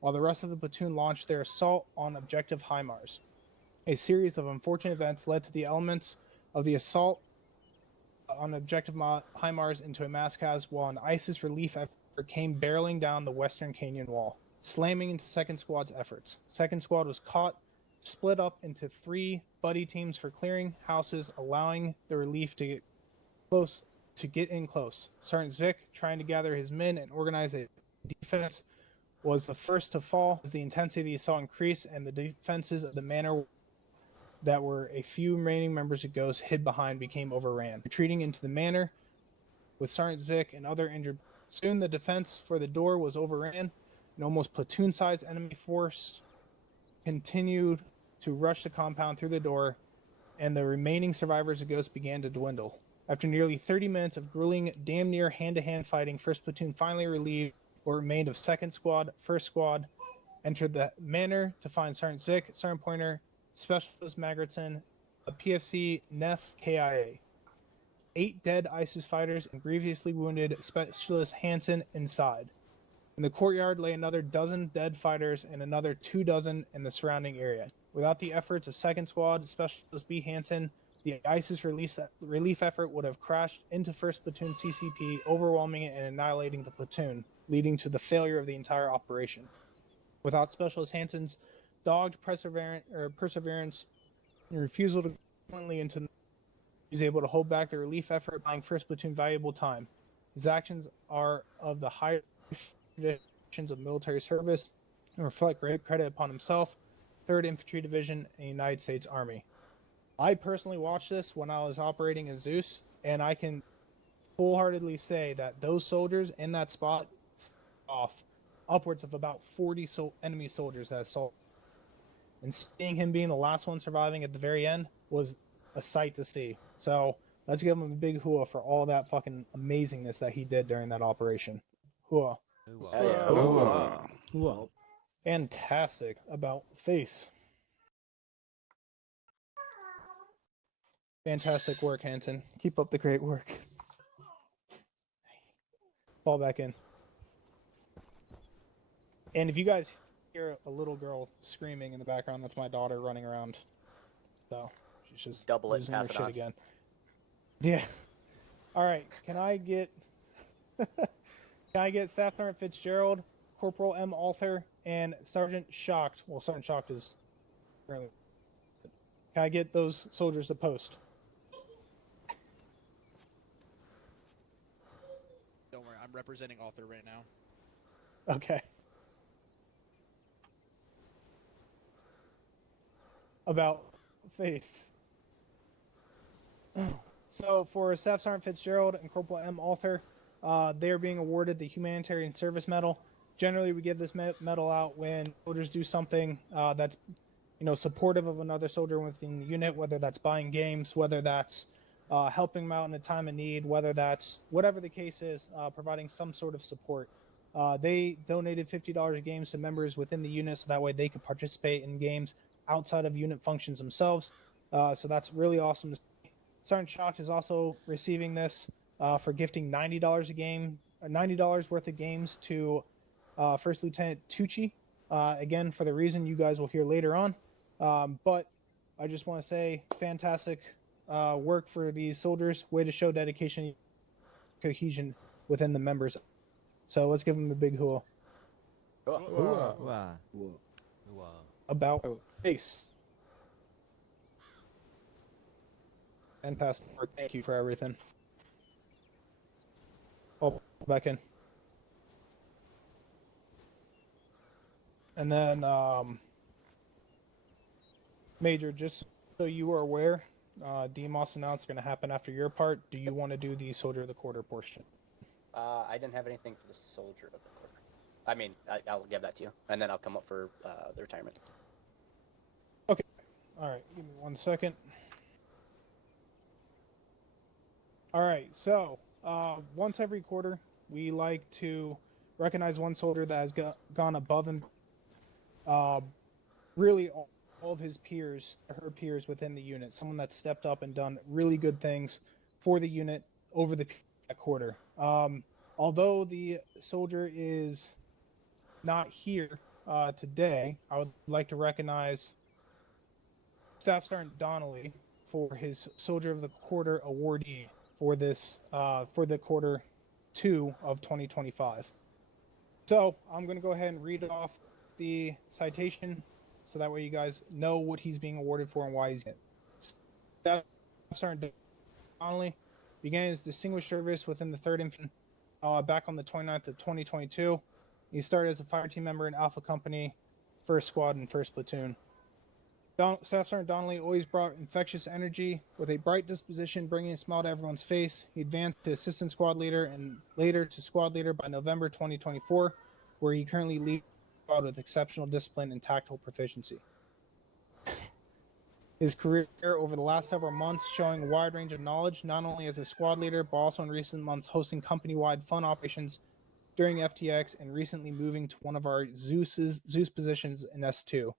while the rest of the platoon launched their assault on Objective HIMARS. A series of unfortunate events led to the elements of the assault on Objective HIMARS into a mass cast while an ISIS relief effort came barreling down the western canyon wall, slamming into 2nd Squad's efforts. 2nd Squad was caught, split up into 3 buddy teams for clearing houses, allowing the relief to get in close. Sergeant Vic, trying to gather his men and organize a defense, was the first to fall as the intensity of the assault increased and the defenses of the manor that were a few remaining members of Ghost hid behind became overran. Retreating into the manor with Sergeant Vic and other injured. Soon the defense for the door was overran. An almost platoon-sized enemy force continued to rush the compound through the door, and the remaining survivors of Ghost began to dwindle. After nearly 30 minutes of grueling, damn near hand-to-hand fighting, 1st Platoon finally relieved what remained of 2nd Squad. 1st Squad entered the manor to find Sergeant Zick, Sergeant Pointer, Specialist Magritson, a PFC Neff KIA. 8 dead ISIS fighters and grievously wounded Specialist Hansen inside. In the courtyard lay another dozen dead fighters and another 2 dozen in the surrounding area. Without the efforts of 2nd Squad, Specialist B. Hansen, the ISIS relief effort would have crashed into 1st Platoon CCP, overwhelming it and annihilating the platoon, leading to the failure of the entire operation. Without Specialist Hansen's dogged perseverance and refusal to go into, he was able to hold back the relief effort, buying 1st Platoon valuable time. His actions are of the higher traditions of military service and reflect great credit upon himself, 3rd Infantry Division, and the United States Army. I personally watched this when I was operating in Zeus, and I can wholeheartedly say that those soldiers in that spot off upwards of about 40 enemy soldiers that assaulted. and seeing him being the last one surviving at the very end was a sight to see. So let's give him a big hooah for all that fucking amazingness that he did during that operation. Hooah. Hell yeah. Oh, Whoa. Fantastic. About face. Fantastic work, Hanson. Keep up the great work. Fall back in. And if you guys hear a little girl screaming in the background, that's my daughter running around. So she's just Double it and losing her pass it shit on. again. Yeah. All right. Can I get Staff Sergeant Fitzgerald, Corporal M. Alter, and Sergeant Shocked? Well, Sergeant Shocked is currently. Can I get those soldiers to post? Don't worry, I'm representing Author right now. Okay. About face. So for Staff Sergeant Fitzgerald and Corporal M. Alter, they are being awarded the Humanitarian Service Medal. Generally, we give this medal out when soldiers do something that's, supportive of another soldier within the unit, whether that's buying games, whether that's helping them out in a time of need, whether that's whatever the case is, providing some sort of support. They donated $50 of games to members within the unit so that way they could participate in games outside of unit functions themselves. So that's really awesome. Sergeant Shocked is also receiving this for gifting $90 a game, $90 worth of games to First Lieutenant Tucci. Again, for the reason you guys will hear later on. But I just want to say, fantastic work for these soldiers. Way to show dedication and cohesion within the members. So let's give them a big hooah. Cool. Wow. About face. Fantastic work. Thank you for everything. Oh, back in. And then, Major, just so you are aware, DMOS announced going to happen after your part. Do you want to do the Soldier of the Quarter portion? I didn't have anything for the Soldier of the Quarter. I mean, I'll give that to you, and then I'll come up for the retirement. Okay. All right. Give me 1 second. All right. So, once every quarter, we like to recognize one soldier that has gone above and really all of his peers, her peers within the unit. Someone that stepped up and done really good things for the unit over the quarter. Although the soldier is not here today, I would like to recognize Staff Sergeant Donnelly for his Soldier of the Quarter awardee for this for the quarter 2 of 2025. So I'm going to go ahead and read off the citation so that way you guys know what he's being awarded for and why he's getting it. Staff Sergeant Donnelly began his distinguished service within the 3rd Infantry back on the 29th of 2022. He started as a fire team member in Alpha Company, 1st Squad, and 1st Platoon. Staff Sergeant Donnelly always brought infectious energy with a bright disposition, bringing a smile to everyone's face. He advanced to Assistant Squad Leader and later to Squad Leader by November 2024, where he currently leads the squad with exceptional discipline and tactical proficiency. His career over the last several months showing a wide range of knowledge, not only as a squad leader, but also in recent months hosting company-wide fun operations during FTX and recently moving to one of our Zeus positions in S2.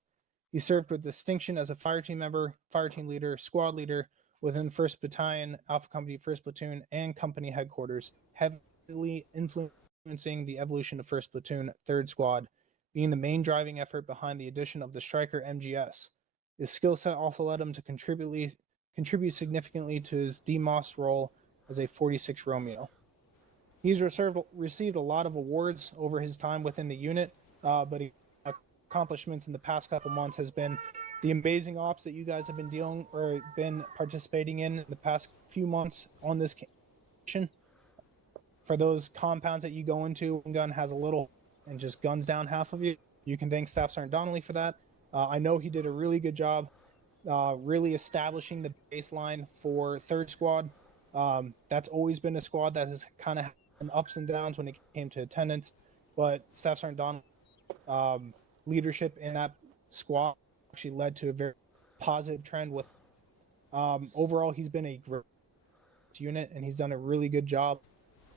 He served with distinction as a fire team member, fire team leader, squad leader within 1st Battalion, Alpha Company, 1st Platoon, and company headquarters, heavily influencing the evolution of 1st Platoon, 3rd Squad, being the main driving effort behind the addition of the Stryker MGS. His skill set also led him to contribute significantly to his DMOS role as a 46 Romeo. He's received a lot of awards over his time within the unit, but his accomplishments in the past couple months has been the amazing ops that you guys have been participating in the past few months on this mission. For those compounds that you go into, one gun has a little and just guns down half of you. You can thank Staff Sergeant Donnelly for that. I know he did a really good job really establishing the baseline for 3rd Squad. That's always been a squad that has kind of had ups and downs when it came to attendance, but Staff Sergeant Donnelly leadership in that squad actually led to a very positive trend with. Overall, he's been a great unit, and he's done a really good job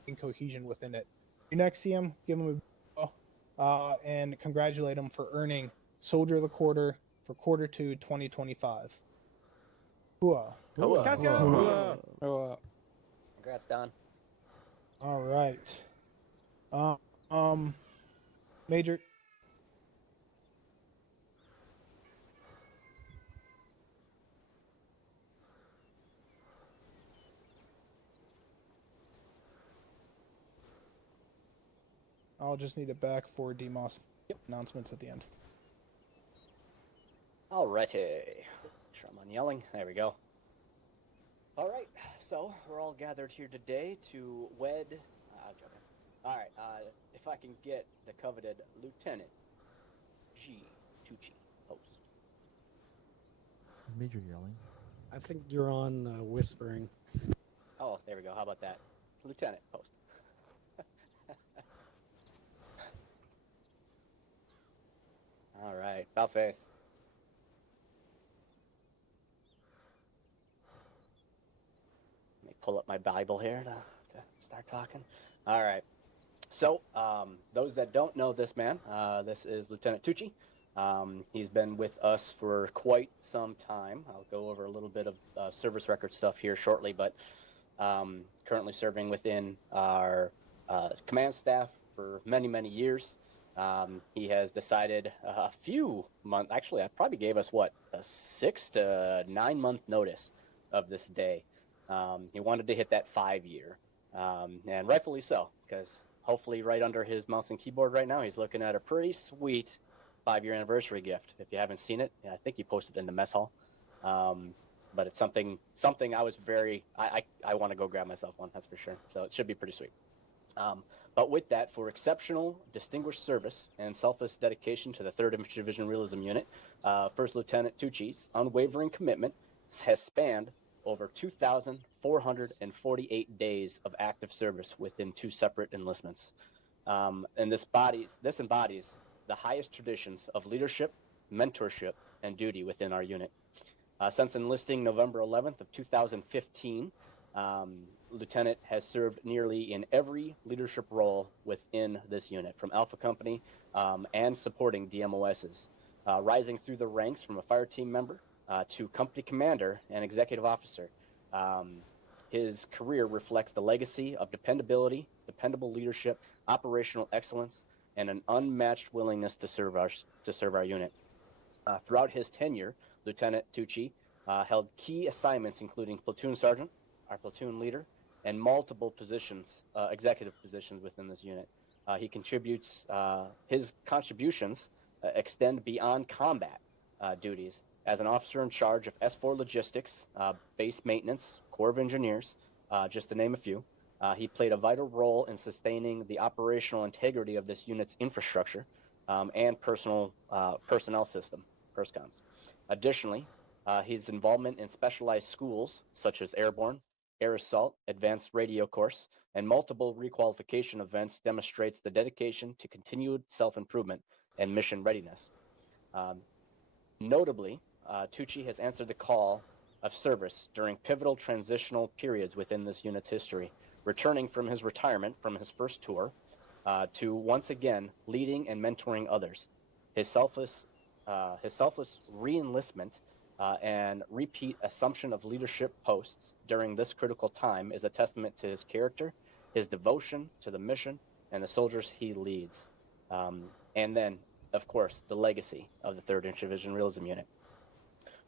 in cohesion within it. You next see him, give him a and congratulate him for earning Soldier of the Quarter for Quarter 2, 2025. Hooah. Hooah. Caca. Congrats, Don. All right. Major. I'll just need it back for DMOS announcements at the end. Alrighty. Sure, I'm on yelling. There we go. Alright, so we're all gathered here today to wed. Joking. Alright, if I can get the coveted Lieutenant G. Tucci host. Is Major yelling? I think you're on whispering. Oh, there we go. How about that? Lieutenant host. Alright, about face. Let me pull up my Bible here to start talking. Alright. So, those that don't know this man, this is Lieutenant Tucci. He's been with us for quite some time. I'll go over a little bit of service record stuff here shortly, but currently serving within our command staff for many, many years. He has decided a few months, actually, I probably gave us, a 6 to 9 month notice of this day. He wanted to hit that 5-year, and rightfully so, because hopefully right under his mouse and keyboard right now, he's looking at a pretty sweet 5-year anniversary gift. If you haven't seen it, I think he posted it in the mess hall. But it's something I was I want to go grab myself one, that's for sure. So it should be pretty sweet. But with that, for exceptional, distinguished service and selfless dedication to the 3rd Infantry Division Realism Unit, First Lieutenant Tucci's unwavering commitment has spanned over 2,448 days of active service within 2 separate enlistments. And this embodies the highest traditions of leadership, mentorship, and duty within our unit. Since enlisting November 11th of 2015, Lieutenant has served nearly in every leadership role within this unit, from Alpha Company and supporting DMOSs, rising through the ranks from a fire team member to company commander and executive officer. His career reflects the legacy of dependability, dependable leadership, operational excellence, and an unmatched willingness to serve our unit. Throughout his tenure, Lieutenant Tucci held key assignments including platoon sergeant, our platoon leader, and multiple positions, executive positions within this unit. His contributions extend beyond combat duties. As an officer in charge of S4 logistics, base maintenance, Corps of Engineers, just to name a few, he played a vital role in sustaining the operational integrity of this unit's infrastructure and personnel system, PERSCOMs. Additionally, his involvement in specialized schools such as Airborne, Air Assault, Advanced Radio Course, and multiple requalification events demonstrates the dedication to continued self-improvement and mission readiness. Notably, Tucci has answered the call of service during pivotal transitional periods within this unit's history, returning from his retirement from his first tour to once again leading and mentoring others. His selfless re-enlistment and repeat assumption of leadership posts during this critical time is a testament to his character, his devotion to the mission, and the soldiers he leads. And then, of course, the legacy of the 3rd Infantry Division Realism Unit.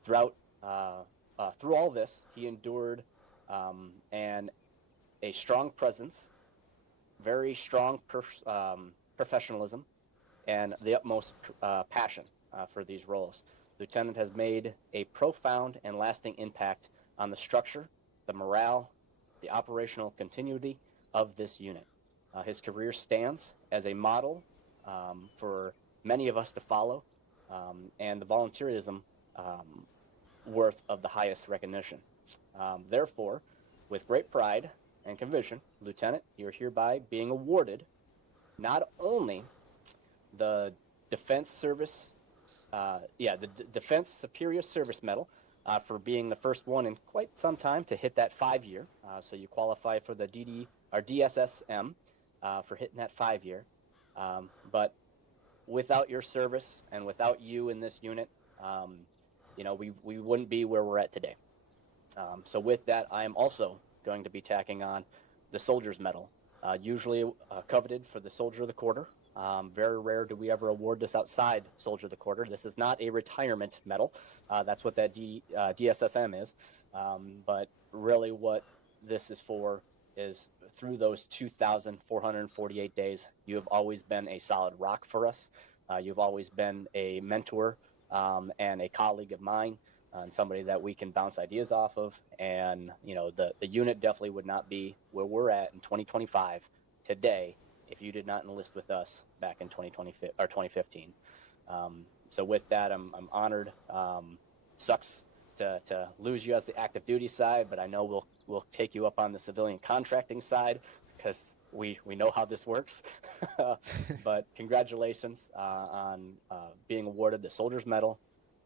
Through all this, he endured a strong presence, very strong professionalism, and the utmost passion for these roles. Lieutenant has made a profound and lasting impact on the structure, the morale, the operational continuity of this unit. His career stands as a model for many of us to follow, and the volunteerism worth of the highest recognition. Therefore, with great pride and conviction, Lieutenant, you're hereby being awarded not only the Defense Service Defense Superior Service Medal for being the first one in quite some time to hit that 5-year. So you qualify for the DSSM for hitting that 5-year. But without your service and without you in this unit, we wouldn't be where we're at today. So with that, I am also going to be tacking on the Soldier's Medal, usually coveted for the Soldier of the Quarter. Very rare do we ever award this outside Soldier of the Quarter. This is not a retirement medal. That's what that DSSM is. But really what this is for is through those 2,448 days, you have always been a solid rock for us. You've always been a mentor and a colleague of mine and somebody that we can bounce ideas off of. And, the unit definitely would not be where we're at in 2025 today if you did not enlist with us back in 2015. So with that, I'm honored. Sucks to lose you as the active duty side, but I know we'll take you up on the civilian contracting side because we know how this works. But congratulations on being awarded the Soldier's Medal,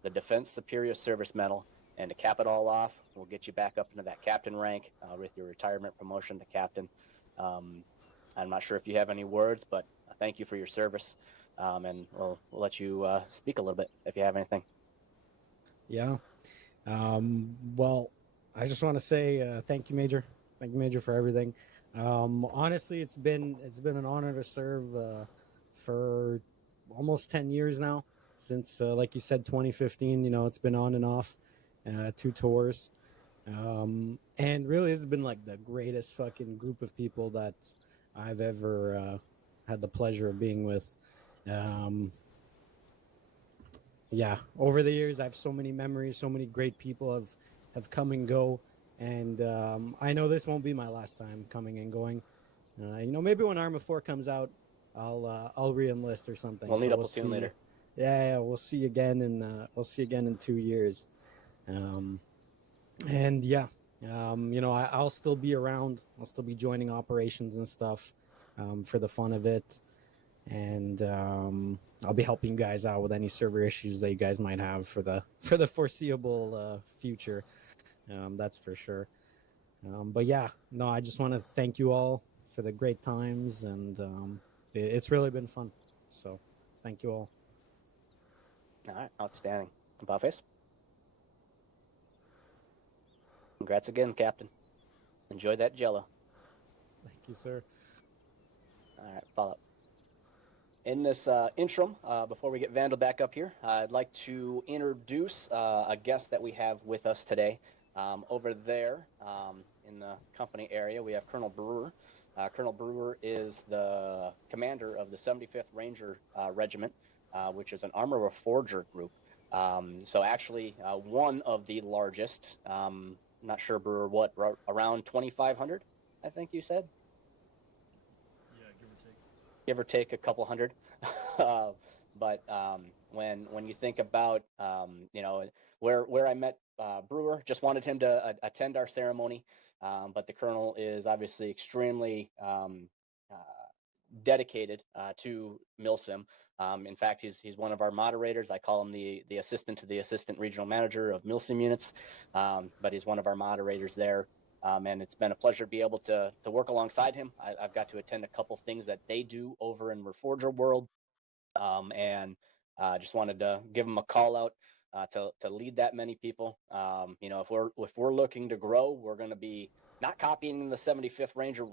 the Defense Superior Service Medal, and to cap it all off, we'll get you back up into that captain rank with your retirement promotion to captain. I'm not sure if you have any words, but thank you for your service, and we'll let you speak a little bit if you have anything. Yeah. Well, I just want to say thank you, Major. Thank you, Major, for everything. Honestly, it's been an honor to serve for almost 10 years now. Since, like you said, 2015. It's been on and off, 2 tours, and really, this has been like the greatest fucking group of people that I've ever had the pleasure of being with. Yeah, over the years, I have so many memories. So many great people have come and go, and I know this won't be my last time coming and going. Maybe when Arma 4 comes out, I'll re-enlist or something. We'll need a platoon later. Yeah, we'll see again in 2 years, and yeah, I'll still be around. I'll still be joining operations and stuff for the fun of it, and I'll be helping you guys out with any server issues that you guys might have for the foreseeable future. That's for sure. But yeah, no, I just want to thank you all for the great times, and it's really been fun. So, thank you all. All right, outstanding. Buffface. Congrats again, Captain. Enjoy that Jello. Thank you, sir. All right, follow up. In this interim, before we get Vandal back up here, I'd like to introduce a guest that we have with us today. Over there in the company area, we have Colonel Brewer. Colonel Brewer is the commander of the 75th Ranger Regiment, which is an armor reforger group. So actually one of the largest, not sure, Brewer, what, around 2,500, I think you said? Yeah, give or take. Give or take a couple hundred. But when you think about, where I met Brewer, just wanted him to attend our ceremony. But the colonel is obviously extremely dedicated to MilSim. In fact, he's one of our moderators. I call him the assistant to the assistant regional manager of MilSim units, but he's one of our moderators there. And it's been a pleasure to be able to work alongside him. I've got to attend a couple things that they do over in Reforger World, and just wanted to give him a call out to lead that many people. If we're looking to grow, we're going to be not copying the 75th Ranger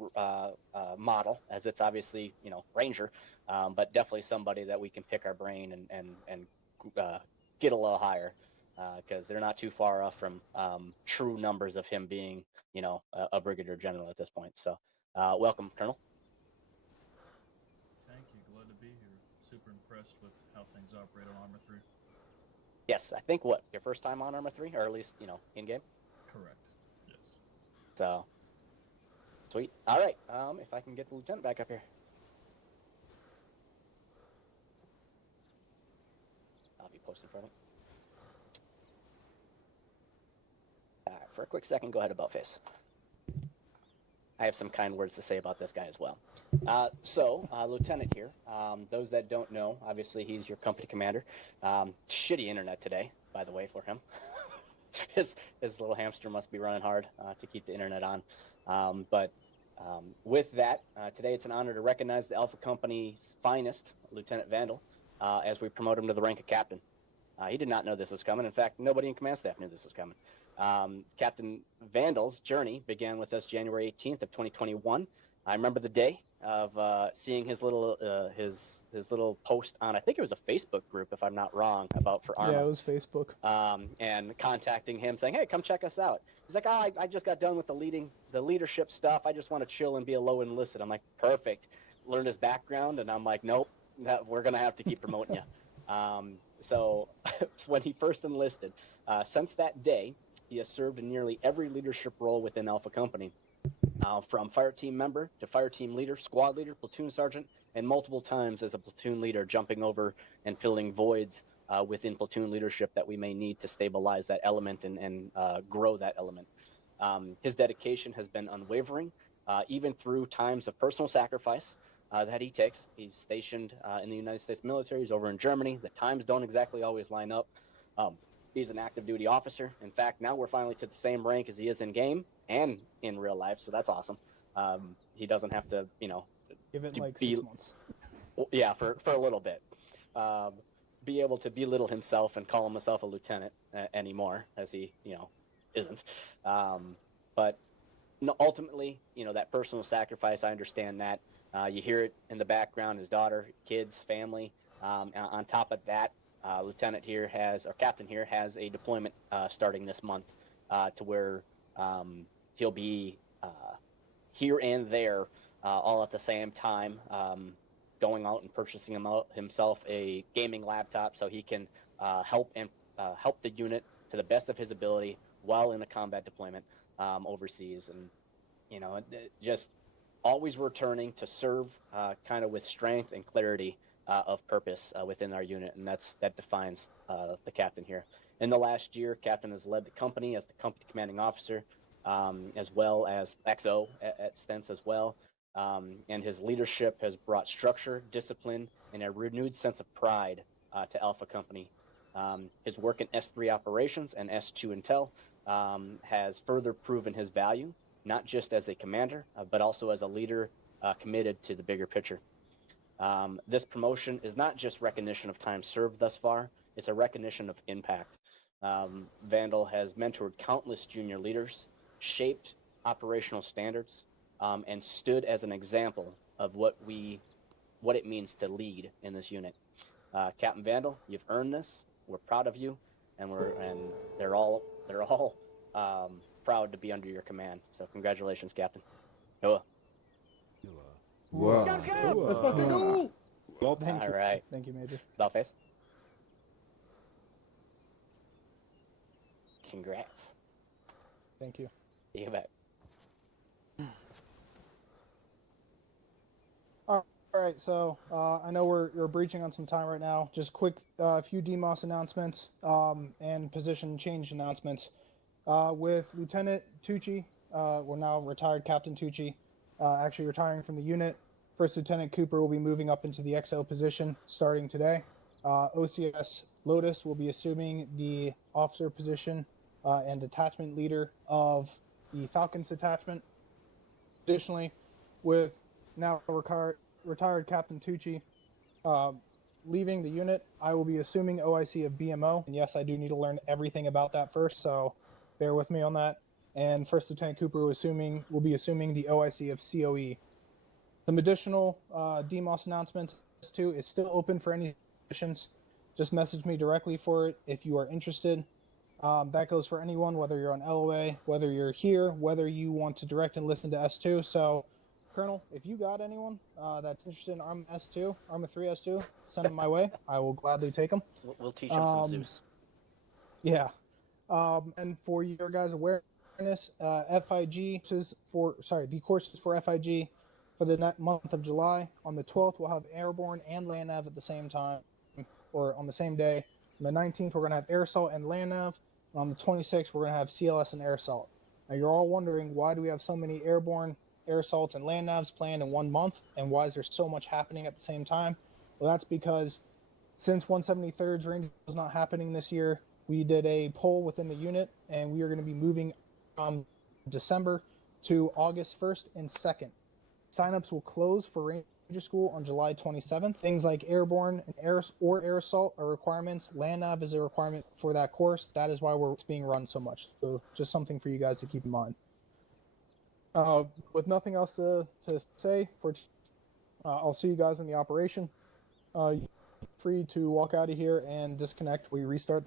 model, as it's obviously Ranger, but definitely somebody that we can pick our brain and get a little higher, because they're not too far off from true numbers of him being a brigadier general at this point. So welcome, Colonel. Thank you. Glad to be here. Super impressed with how things operate on Armor 3. Yes, I think your first time on Armor 3, or at least in game. Correct. Yes. So sweet. All right. If I can get the lieutenant back up here. I'll be posting for it. All right, for a quick second, go ahead, about face. I have some kind words to say about this guy as well. Lieutenant here. Those that don't know, obviously he's your company commander. Shitty internet today, by the way, for him. his little hamster must be running hard to keep the internet on. With that, today it's an honor to recognize the Alpha Company's finest, Lieutenant Vandal, as we promote him to the rank of captain. He did not know this was coming. In fact, nobody in command staff knew this was coming. Captain Vandal's journey began with us January 18th of 2021. I remember the day of seeing his little post on, I think it was a Facebook group, if I'm not wrong, about for Arma. Yeah, it was Facebook. And contacting him saying, hey, come check us out. He's like, oh, I just got done with the leadership stuff. I just want to chill and be a low enlisted. I'm like, perfect. Learned his background, and I'm like, nope, we're going to have to keep promoting you. So when he first enlisted, since that day, he has served in nearly every leadership role within Alpha Company, from fire team member to fire team leader, squad leader, platoon sergeant, and multiple times as a platoon leader, jumping over and filling voids within platoon leadership that we may need to stabilize that element and grow that element. His dedication has been unwavering, even through times of personal sacrifice that he takes. He's stationed in the United States military. He's over in Germany. The times don't exactly always line up. He's an active duty officer. In fact, now we're finally to the same rank as he is in game and in real life, so that's awesome. He doesn't have to, Give it like 6 months. Yeah, for a little bit. Be able to belittle himself and call himself a lieutenant anymore, as he, isn't. But no, ultimately, that personal sacrifice, I understand that. You hear it in the background, his daughter, kids, family. On top of that, Captain here has a deployment starting this month to where he'll be here and there all at the same time, going out and purchasing himself a gaming laptop so he can help the unit to the best of his ability while in a combat deployment overseas, and just always returning to serve kind of with strength and clarity of purpose within our unit, and that defines the captain here. In the last year, Captain has led the company as the company commanding officer, as well as XO at stints as well, and his leadership has brought structure, discipline, and a renewed sense of pride to Alpha Company. His work in S3 operations and S2 intel has further proven his value, not just as a commander, but also as a leader committed to the bigger picture. This promotion is not just recognition of time served thus far, it's a recognition of impact. Vandal has mentored countless junior leaders, shaped operational standards, and stood as an example of what it means to lead in this unit. Captain Vandal, you've earned this. We're proud of you, and they're all proud to be under your command. So congratulations, Captain. Noah. Wow. Let's fucking go! Thank you. All right. Thank you, Major. Dollface. Congrats. Thank you. You bet. All right, so I know we're breaching on some time right now. Just quick, few DMOS announcements and position change announcements. With Lieutenant Tucci, we're now retired Captain Tucci, actually retiring from the unit. First Lieutenant Cooper will be moving up into the XO position starting today. OCS Lotus will be assuming the officer position and detachment leader of the Falcons detachment. Additionally, with now retired Captain Tucci leaving the unit, I will be assuming OIC of BMO. And yes, I do need to learn everything about that first, so bear with me on that. And First Lieutenant Cooper will be assuming the OIC of COE. Some additional DMOS announcements. S2 is still open for any positions. Just message me directly for it if you are interested. That goes for anyone, whether you're on LOA, whether you're here, whether you want to direct and listen to S2. So, Colonel, if you got anyone that's interested in Arma S2, Arma 3 S2, send them my way. I will gladly take them. We'll teach him some Zeus. Yeah. And for your guys' awareness, FIG the courses for FIG for the month of July. On the 12th, we'll have airborne and land nav at the same time, or on the same day. On the 19th, we're going to have air assault and land nav. And on the 26th, we're going to have CLS and air assault. Now, you're all wondering, why do we have so many airborne air assaults, and land navs planned in 1 month, and why is there so much happening at the same time? Well, that's because since 173rd's range was not happening this year, we did a poll within the unit, and we are going to be moving from December to August 1st and 2nd. Signups will close for Ranger School on July 27th. Things like airborne and air assault are requirements. Land nav is a requirement for that course. That is why it's being run so much. So just something for you guys to keep in mind. With nothing else to say, I'll see you guys in the operation. You're free to walk out of here and disconnect. We restart